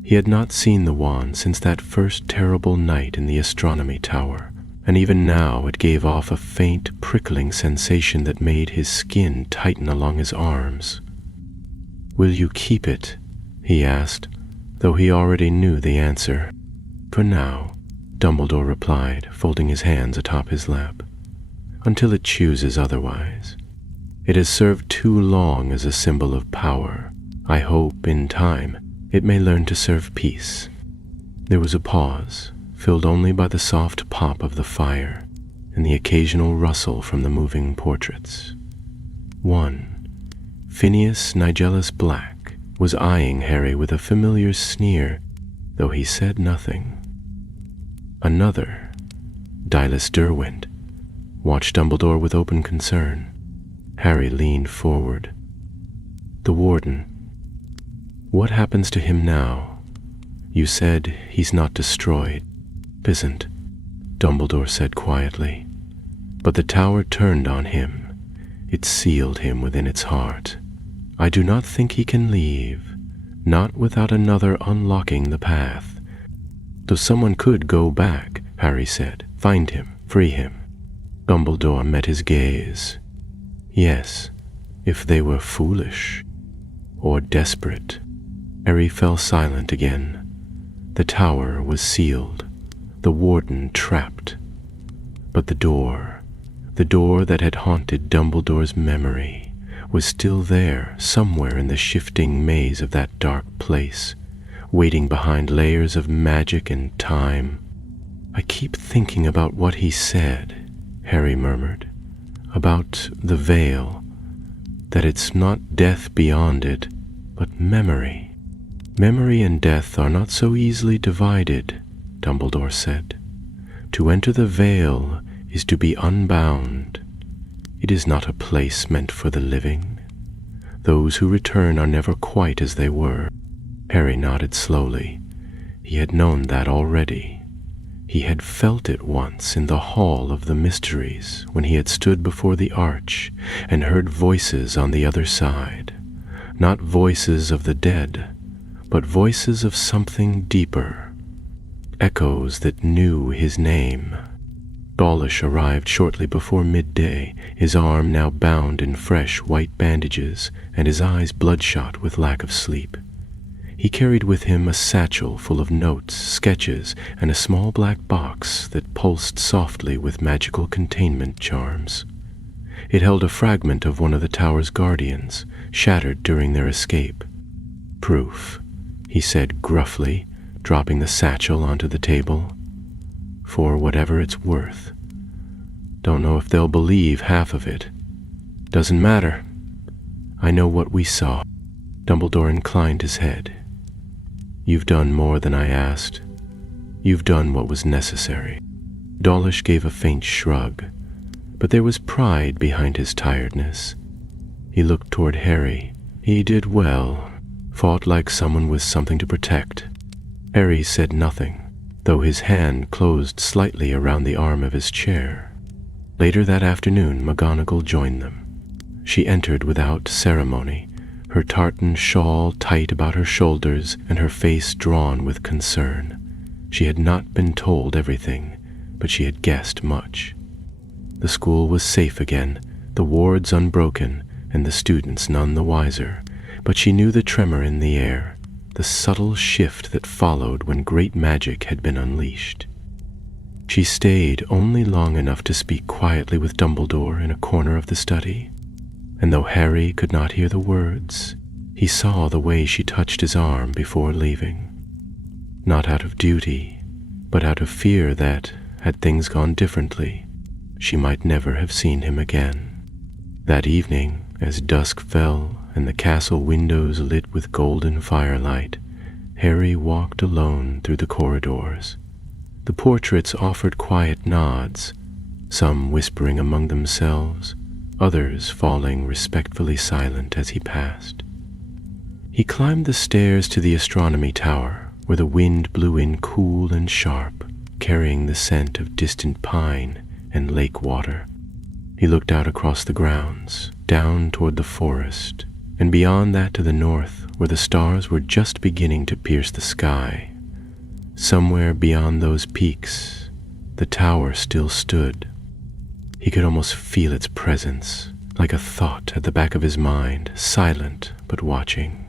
He had not seen the wand since that first terrible night in the astronomy tower, and even now it gave off a faint, prickling sensation that made his skin tighten along his arms. "Will you keep it?" he asked, though he already knew the answer. "For now," Dumbledore replied, folding his hands atop his lap. "Until it chooses otherwise. It has served too long as a symbol of power. I hope, in time, it may learn to serve peace." There was a pause, filled only by the soft pop of the fire and the occasional rustle from the moving portraits. One, Phineas Nigellus Black, was eyeing Harry with a familiar sneer, though he said nothing. Another, Dylas Derwent, watched Dumbledore with open concern. Harry leaned forward. "The Warden. What happens to him now? You said he's not destroyed." "Isn't," Dumbledore said quietly. "But the tower turned on him. It sealed him within its heart. I do not think he can leave, not without another unlocking the path. Though someone could go back," Harry said. "Find him, free him." Dumbledore met his gaze. "Yes, if they were foolish or desperate." Harry fell silent again. The tower was sealed, the Warden trapped. But the door that had haunted Dumbledore's memory, was still there somewhere in the shifting maze of that dark place, waiting behind layers of magic and time. "I keep thinking about what he said," Harry murmured, "about the veil, that it's not death beyond it, but memory." "Memory and death are not so easily divided," Dumbledore said. "To enter the veil is to be unbound. It is not a place meant for the living. Those who return are never quite as they were." Harry nodded slowly. He had known that already. He had felt it once in the Hall of the Mysteries when he had stood before the arch and heard voices on the other side. Not voices of the dead, but voices of something deeper, echoes that knew his name. Dawlish arrived shortly before midday, his arm now bound in fresh white bandages and his eyes bloodshot with lack of sleep. He carried with him a satchel full of notes, sketches, and a small black box that pulsed softly with magical containment charms. It held a fragment of one of the tower's guardians, shattered during their escape. "Proof," he said gruffly, dropping the satchel onto the table. "For whatever it's worth. Don't know if they'll believe half of it. Doesn't matter. I know what we saw." Dumbledore inclined his head. "You've done more than I asked. You've done what was necessary." Dawlish gave a faint shrug, but there was pride behind his tiredness. He looked toward Harry. He did well, fought like someone with something to protect. Harry said nothing, though his hand closed slightly around the arm of his chair. Later that afternoon, McGonagall joined them. She entered without ceremony, her tartan shawl tight about her shoulders and her face drawn with concern. She had not been told everything, but she had guessed much. The school was safe again, the wards unbroken, and the students none the wiser, but she knew the tremor in the air, the subtle shift that followed when great magic had been unleashed. She stayed only long enough to speak quietly with Dumbledore in a corner of the study, and though Harry could not hear the words, he saw the way she touched his arm before leaving. Not out of duty, but out of fear that, had things gone differently, she might never have seen him again. That evening, as dusk fell and the castle windows lit with golden firelight, Harry walked alone through the corridors. The portraits offered quiet nods, some whispering among themselves, others falling respectfully silent as he passed. He climbed the stairs to the astronomy tower, where the wind blew in cool and sharp, carrying the scent of distant pine and lake water. He looked out across the grounds, down toward the forest, and beyond that to the north, where the stars were just beginning to pierce the sky. Somewhere beyond those peaks, the tower still stood. He could almost feel its presence, like a thought at the back of his mind, silent but watching.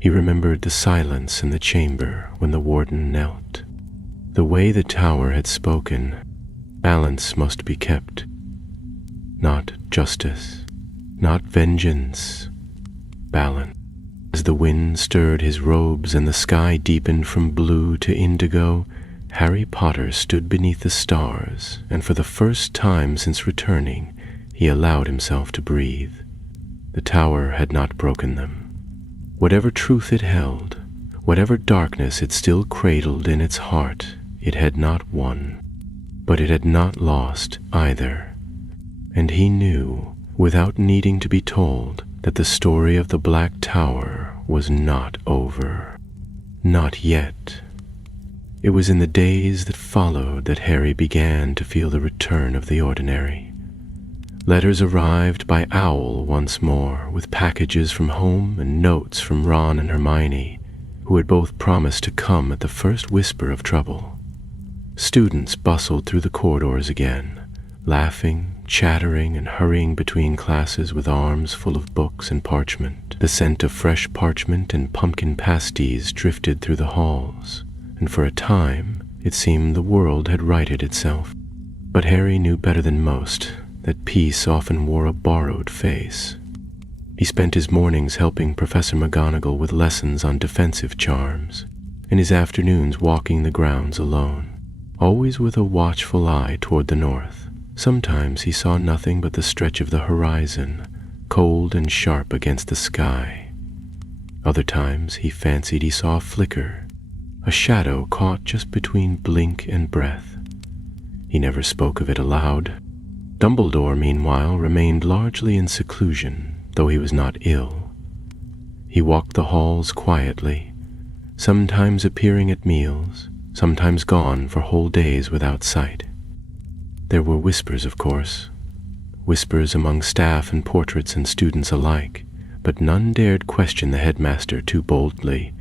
He remembered the silence in the chamber when the warden knelt. The way the tower had spoken, balance must be kept. Not justice, not vengeance, balance. As the wind stirred his robes and the sky deepened from blue to indigo, Harry Potter stood beneath the stars, and for the first time since returning, he allowed himself to breathe. The tower had not broken them. Whatever truth it held, whatever darkness it still cradled in its heart, it had not won. But it had not lost either. And he knew, without needing to be told, that the story of the Black Tower was not over. Not yet. It was in the days that followed that Harry began to feel the return of the ordinary. Letters arrived by owl once more, with packages from home and notes from Ron and Hermione, who had both promised to come at the first whisper of trouble. Students bustled through the corridors again, laughing, chattering, and hurrying between classes with arms full of books and parchment. The scent of fresh parchment and pumpkin pasties drifted through the halls, and for a time it seemed the world had righted itself. But Harry knew better than most that peace often wore a borrowed face. He spent his mornings helping Professor McGonagall with lessons on defensive charms, and his afternoons walking the grounds alone, always with a watchful eye toward the north. Sometimes he saw nothing but the stretch of the horizon, cold and sharp against the sky. Other times he fancied he saw a flicker, a shadow caught just between blink and breath. He never spoke of it aloud. Dumbledore, meanwhile, remained largely in seclusion, though he was not ill. He walked the halls quietly, sometimes appearing at meals, sometimes gone for whole days without sight. There were whispers, of course, whispers among staff and portraits and students alike, but none dared question the headmaster too boldly,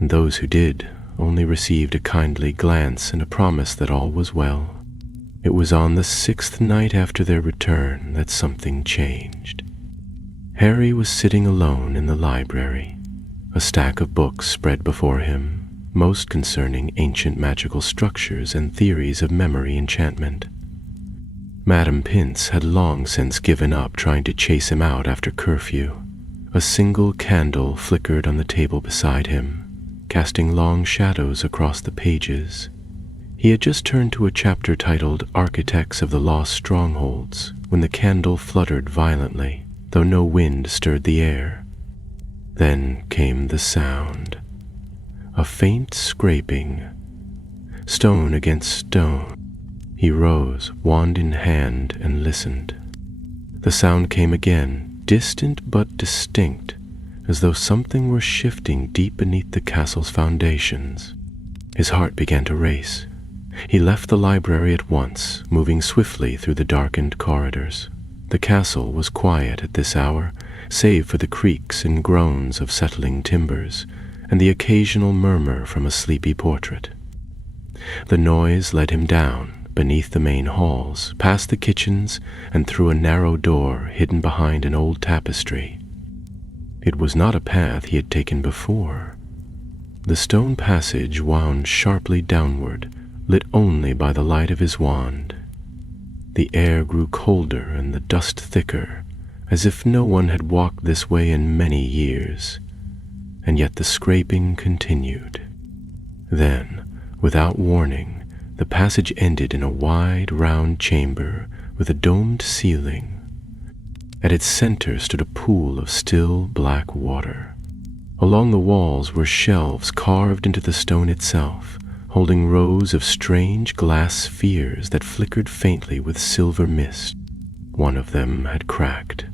and those who did only received a kindly glance and a promise that all was well. It was on the 6th night after their return that something changed. Harry was sitting alone in the library, a stack of books spread before him, most concerning ancient magical structures and theories of memory enchantment. Madame Pince had long since given up trying to chase him out after curfew. A single candle flickered on the table beside him, casting long shadows across the pages. He had just turned to a chapter titled Architects of the Lost Strongholds when the candle fluttered violently, though no wind stirred the air. Then came the sound. A faint scraping, stone against stone. He rose, wand in hand, and listened. The sound came again, distant but distinct, as though something were shifting deep beneath the castle's foundations. His heart began to race. He left the library at once, moving swiftly through the darkened corridors. The castle was quiet at this hour, save for the creaks and groans of settling timbers, and the occasional murmur from a sleepy portrait. The noise led him down, beneath the main halls, past the kitchens, and through a narrow door hidden behind an old tapestry. It was not a path he had taken before. The stone passage wound sharply downward, lit only by the light of his wand. The air grew colder and the dust thicker, as if no one had walked this way in many years, and yet the scraping continued. Then, without warning, the passage ended in a wide, round chamber with a domed ceiling. At its center stood a pool of still, black water. Along the walls were shelves carved into the stone itself, holding rows of strange glass spheres that flickered faintly with silver mist. One of them had cracked.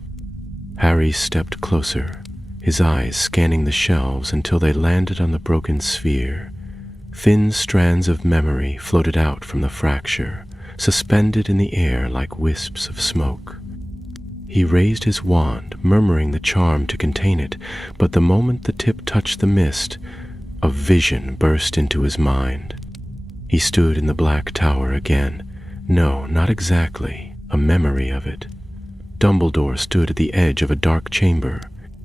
Harry stepped closer, his eyes scanning the shelves until they landed on the broken sphere. Thin strands of memory floated out from the fracture, suspended in the air like wisps of smoke. He raised his wand, murmuring the charm to contain it, but the moment the tip touched the mist, a vision burst into his mind. He stood in the black tower again. No, not exactly, a memory of it. Dumbledore stood at the edge of a dark chamber,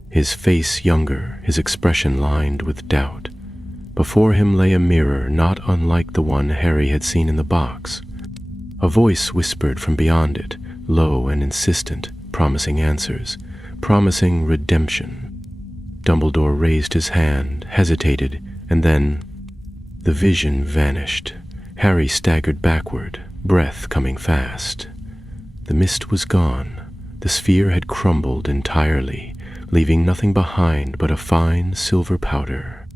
his face younger, his expression lined with doubt. Before him lay a mirror not unlike the one Harry had seen in the box. A voice whispered from beyond it, low and insistent, promising answers, promising redemption. Dumbledore raised his hand, hesitated, and then the vision vanished. Harry staggered backward, breath coming fast. The mist was gone. The sphere had crumbled entirely, leaving nothing behind but a fine silver powder.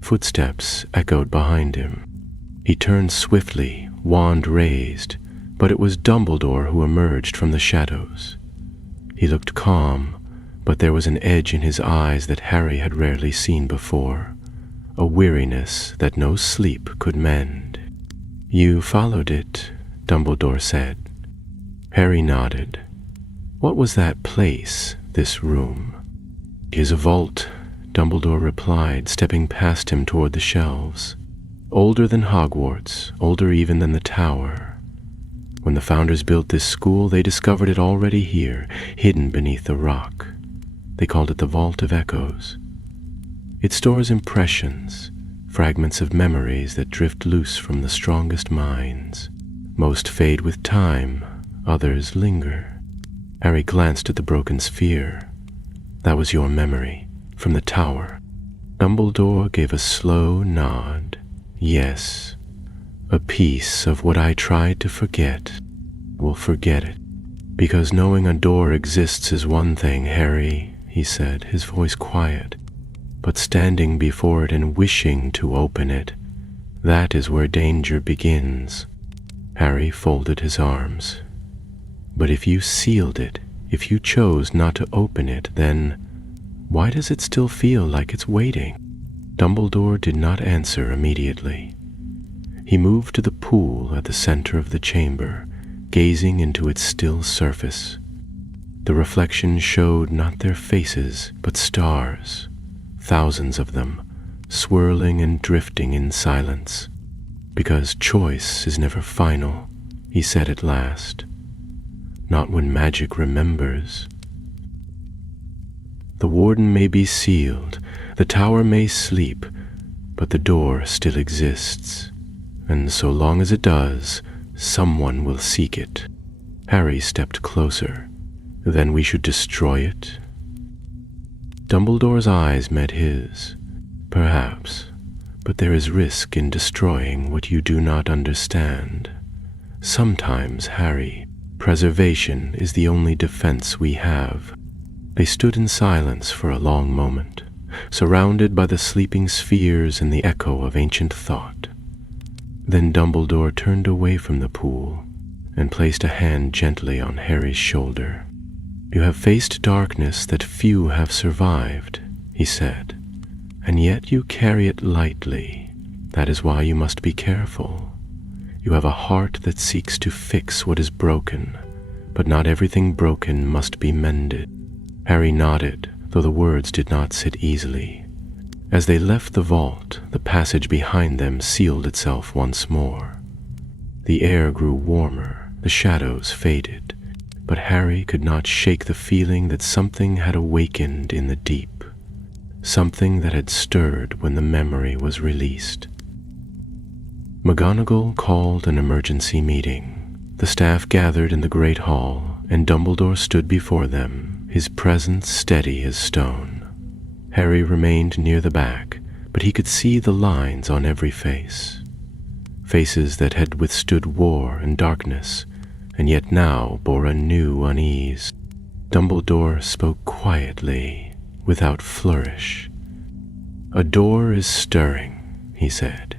Footsteps echoed behind him. He turned swiftly, wand raised, but it was Dumbledore who emerged from the shadows. He looked calm, but there was an edge in his eyes that Harry had rarely seen before, a weariness that no sleep could mend. "You followed it," Dumbledore said. Harry nodded. "What was that place, this room?" "It is a vault," Dumbledore replied, stepping past him toward the shelves. "Older than Hogwarts, older even than the tower. When the founders built this school, they discovered it already here, hidden beneath the rock. They called it the Vault of Echoes. It stores impressions, fragments of memories that drift loose from the strongest minds. Most fade with time, others linger." Harry glanced at the broken sphere. "That was your memory. From the tower." Dumbledore gave a slow nod. "Yes, a piece of what I tried to forget. Will forget it. Because knowing a door exists is one thing, Harry," he said, his voice quiet. "But standing before it and wishing to open it, that is where danger begins." Harry folded his arms. "But if you sealed it, if you chose not to open it, then why does it still feel like it's waiting?" Dumbledore did not answer immediately. He moved to the pool at the center of the chamber, gazing into its still surface. The reflection showed not their faces, but stars, thousands of them, swirling and drifting in silence. Because choice is never final, he said at last. "Not when magic remembers. The warden may be sealed, the tower may sleep, but the door still exists, and so long as it does, someone will seek it." Harry stepped closer. "Then we should destroy it?" Dumbledore's eyes met his. "Perhaps, but there is risk in destroying what you do not understand. Sometimes, Harry, preservation is the only defense we have." They stood in silence for a long moment, surrounded by the sleeping spheres and the echo of ancient thought. Then Dumbledore turned away from the pool and placed a hand gently on Harry's shoulder. "You have faced darkness that few have survived," he said, "and yet you carry it lightly. That is why you must be careful. You have a heart that seeks to fix what is broken, but not everything broken must be mended." Harry nodded, though the words did not sit easily. As they left the vault, the passage behind them sealed itself once more. The air grew warmer, the shadows faded, but Harry could not shake the feeling that something had awakened in the deep, something that had stirred when the memory was released. McGonagall called an emergency meeting. The staff gathered in the great hall, and Dumbledore stood before them, his presence steady as stone. Harry remained near the back, but he could see the lines on every face. Faces that had withstood war and darkness, and yet now bore a new unease. Dumbledore spoke quietly, without flourish. "A door is stirring," he said,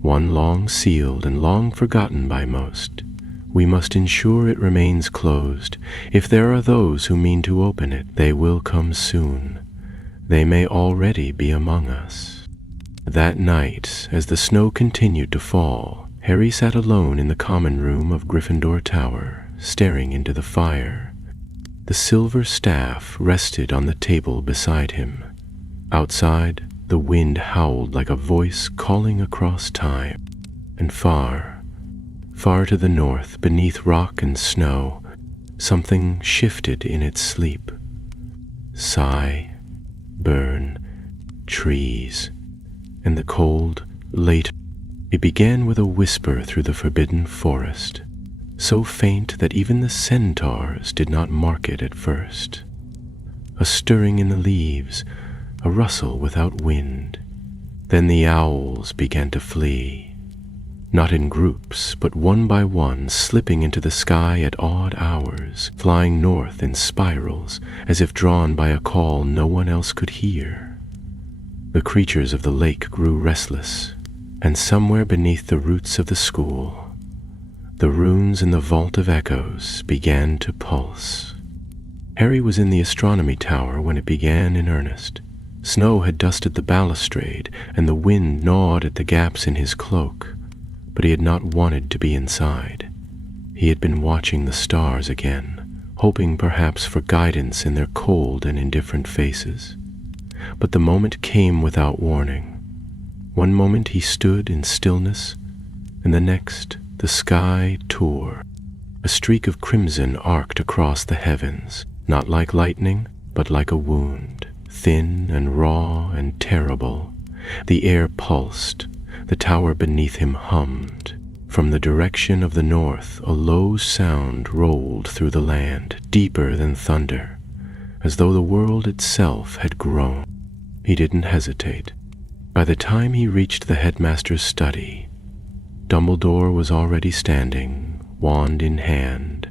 "one long sealed and long forgotten by most. We must ensure it remains closed. If there are those who mean to open it, they will come soon. They may already be among us." That night, as the snow continued to fall, Harry sat alone in the common room of Gryffindor Tower, staring into the fire. The silver staff rested on the table beside him. Outside, the wind howled like a voice calling across time, and far to the north, beneath rock and snow, something shifted in its sleep. Sigh, burn, trees, and the cold, late. It began with a whisper through the forbidden forest, so faint that even the centaurs did not mark it at first. A stirring in the leaves, a rustle without wind. Then the owls began to flee. Not in groups, but one by one, slipping into the sky at odd hours, flying north in spirals, as if drawn by a call no one else could hear. The creatures of the lake grew restless, and somewhere beneath the roots of the school, the runes in the Vault of Echoes began to pulse. Harry was in the astronomy tower when it began in earnest. Snow had dusted the balustrade, and the wind gnawed at the gaps in his cloak. But he had not wanted to be inside. He had been watching the stars again, hoping perhaps for guidance in their cold and indifferent faces. But the moment came without warning. One moment he stood in stillness, and the next the sky tore. A streak of crimson arced across the heavens, not like lightning, but like a wound, thin and raw and terrible. The air pulsed. The tower beneath him hummed. From the direction of the north, a low sound rolled through the land, deeper than thunder, as though the world itself had groaned. He didn't hesitate. By the time he reached the headmaster's study, Dumbledore was already standing, wand in hand,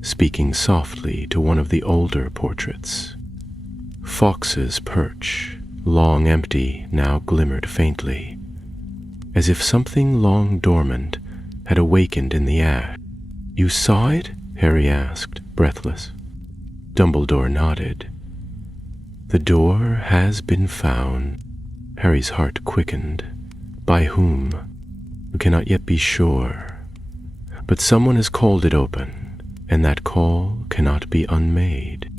speaking softly to one of the older portraits. Fawkes's perch, long empty, now glimmered faintly, as if something long dormant had awakened in the ash. "You saw it?" Harry asked, breathless. Dumbledore nodded. "The door has been found." Harry's heart quickened. "By whom? We cannot yet be sure. But someone has called it open, and that call cannot be unmade."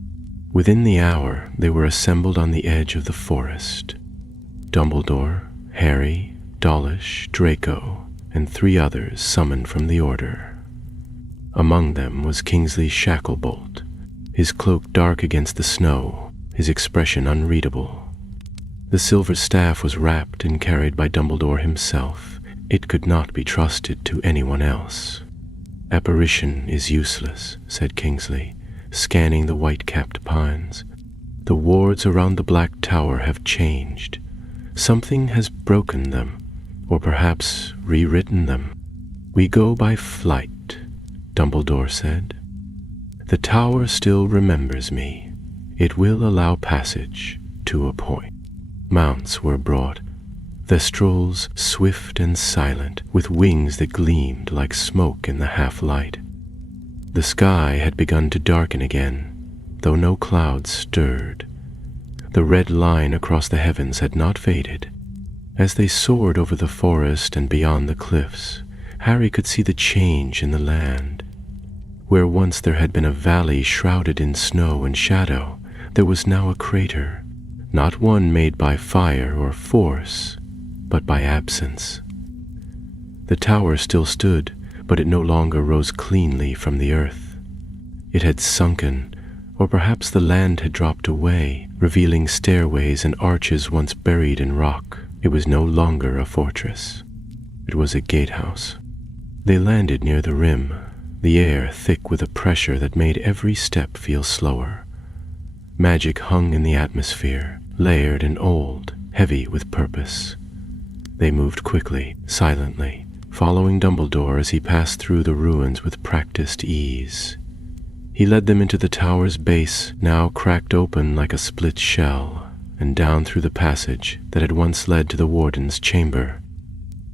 Within the hour, they were assembled on the edge of the forest. Dumbledore, Harry, Dawlish, Draco, and 3 others summoned from the Order. Among them was Kingsley Shacklebolt, his cloak dark against the snow, his expression unreadable. The silver staff was wrapped and carried by Dumbledore himself. It could not be trusted to anyone else. "Apparition is useless," said Kingsley, scanning the white-capped pines. "The wards around the Black Tower have changed. Something has broken them, or perhaps rewritten them. We go by flight," Dumbledore said. "The tower still remembers me. It will allow passage to a point." Mounts were brought, Thestrals swift and silent, with wings that gleamed like smoke in the half-light. The sky had begun to darken again, though no clouds stirred. The red line across the heavens had not faded. As they soared over the forest and beyond the cliffs, Harry could see the change in the land. Where once there had been a valley shrouded in snow and shadow, there was now a crater, not one made by fire or force, but by absence. The tower still stood, but it no longer rose cleanly from the earth. It had sunken, or perhaps the land had dropped away, revealing stairways and arches once buried in rock. It was no longer a fortress. It was a gatehouse. They landed near the rim, the air thick with a pressure that made every step feel slower. Magic hung in the atmosphere, layered and old, heavy with purpose. They moved quickly, silently, following Dumbledore as he passed through the ruins with practiced ease. He led them into the tower's base, now cracked open like a split shell, and down through the passage that had once led to the warden's chamber.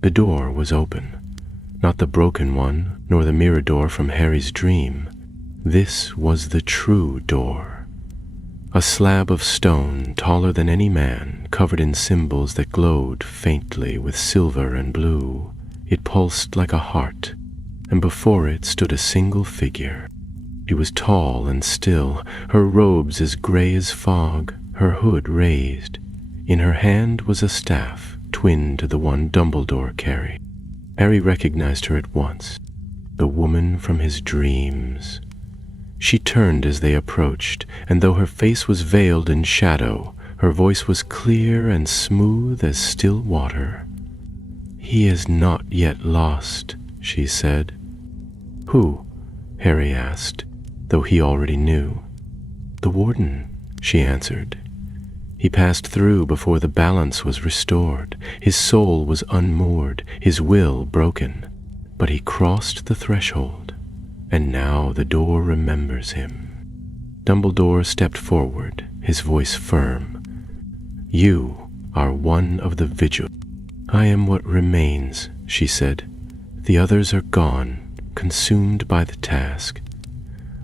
The door was open. Not the broken one, nor the mirror door from Harry's dream. This was the true door. A slab of stone taller than any man, covered in symbols that glowed faintly with silver and blue. It pulsed like a heart, and before it stood a single figure. She was tall and still, her robes as gray as fog, her hood raised. In her hand was a staff, twin to the one Dumbledore carried. Harry recognized her at once, the woman from his dreams. She turned as they approached, and though her face was veiled in shadow, her voice was clear and smooth as still water. "He is not yet lost," she said. "Who?" Harry asked, though he already knew. "The warden," she answered. He passed through before the balance was restored. His soul was unmoored, his will broken. But he crossed the threshold, and now the door remembers him. Dumbledore stepped forward, his voice firm. "You are one of the vigil." "I am what remains," she said. "The others are gone, consumed by the task.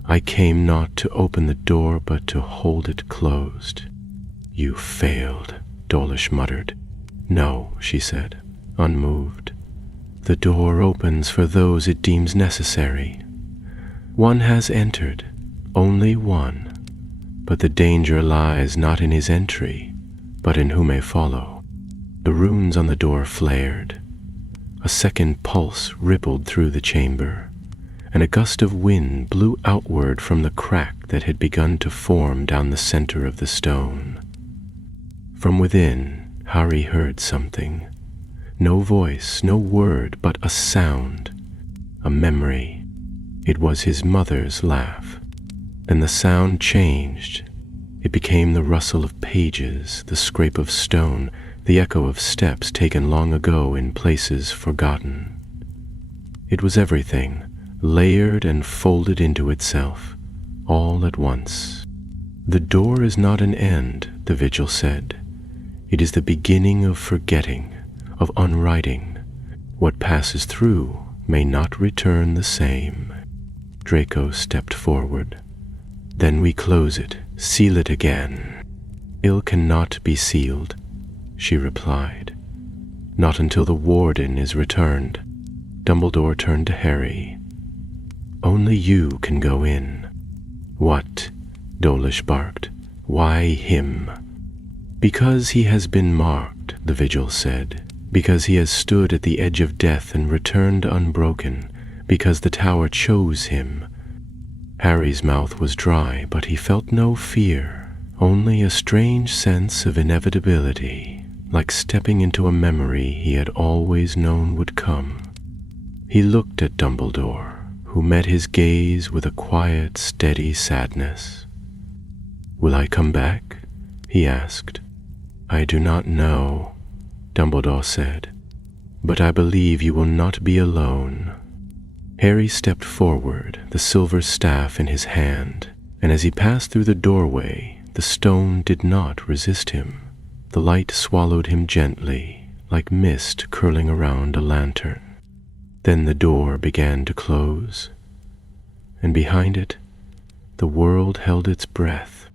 I came not to open the door, but to hold it closed." "You failed," Dawlish muttered. "No," she said, unmoved. "The door opens for those it deems necessary. One has entered, only one, but the danger lies not in his entry, but in who may follow." The runes on the door flared. A second pulse rippled through the chamber, and a gust of wind blew outward from the crack that had begun to form down the center of the stone. From within, Harry heard something. No voice, no word, but a sound, a memory. It was his mother's laugh. Then the sound changed. It became the rustle of pages, the scrape of stone, the echo of steps taken long ago in places forgotten. It was everything, layered and folded into itself, all at once. "The door is not an end," the vigil said. "It is the beginning of forgetting, of unwriting. What passes through may not return the same." Draco stepped forward. "Then we close it, seal it again." "Ill cannot be sealed," she replied. "Not until the warden is returned." Dumbledore turned to Harry. "Only you can go in." "What?" Dawlish barked. "Why him?" "Because he has been marked," the vigil said. "Because he has stood at the edge of death and returned unbroken. because the tower chose him. Harry's mouth was dry, but he felt no fear, only a strange sense of inevitability, like stepping into a memory he had always known would come. He looked at Dumbledore, who met his gaze with a quiet, steady sadness. "Will I come back?" he asked. "I do not know," Dumbledore said, "but I believe you will not be alone." Harry stepped forward, the silver staff in his hand, and as he passed through the doorway, the stone did not resist him. The light swallowed him gently, like mist curling around a lantern. Then the door began to close, and behind it, the world held its breath.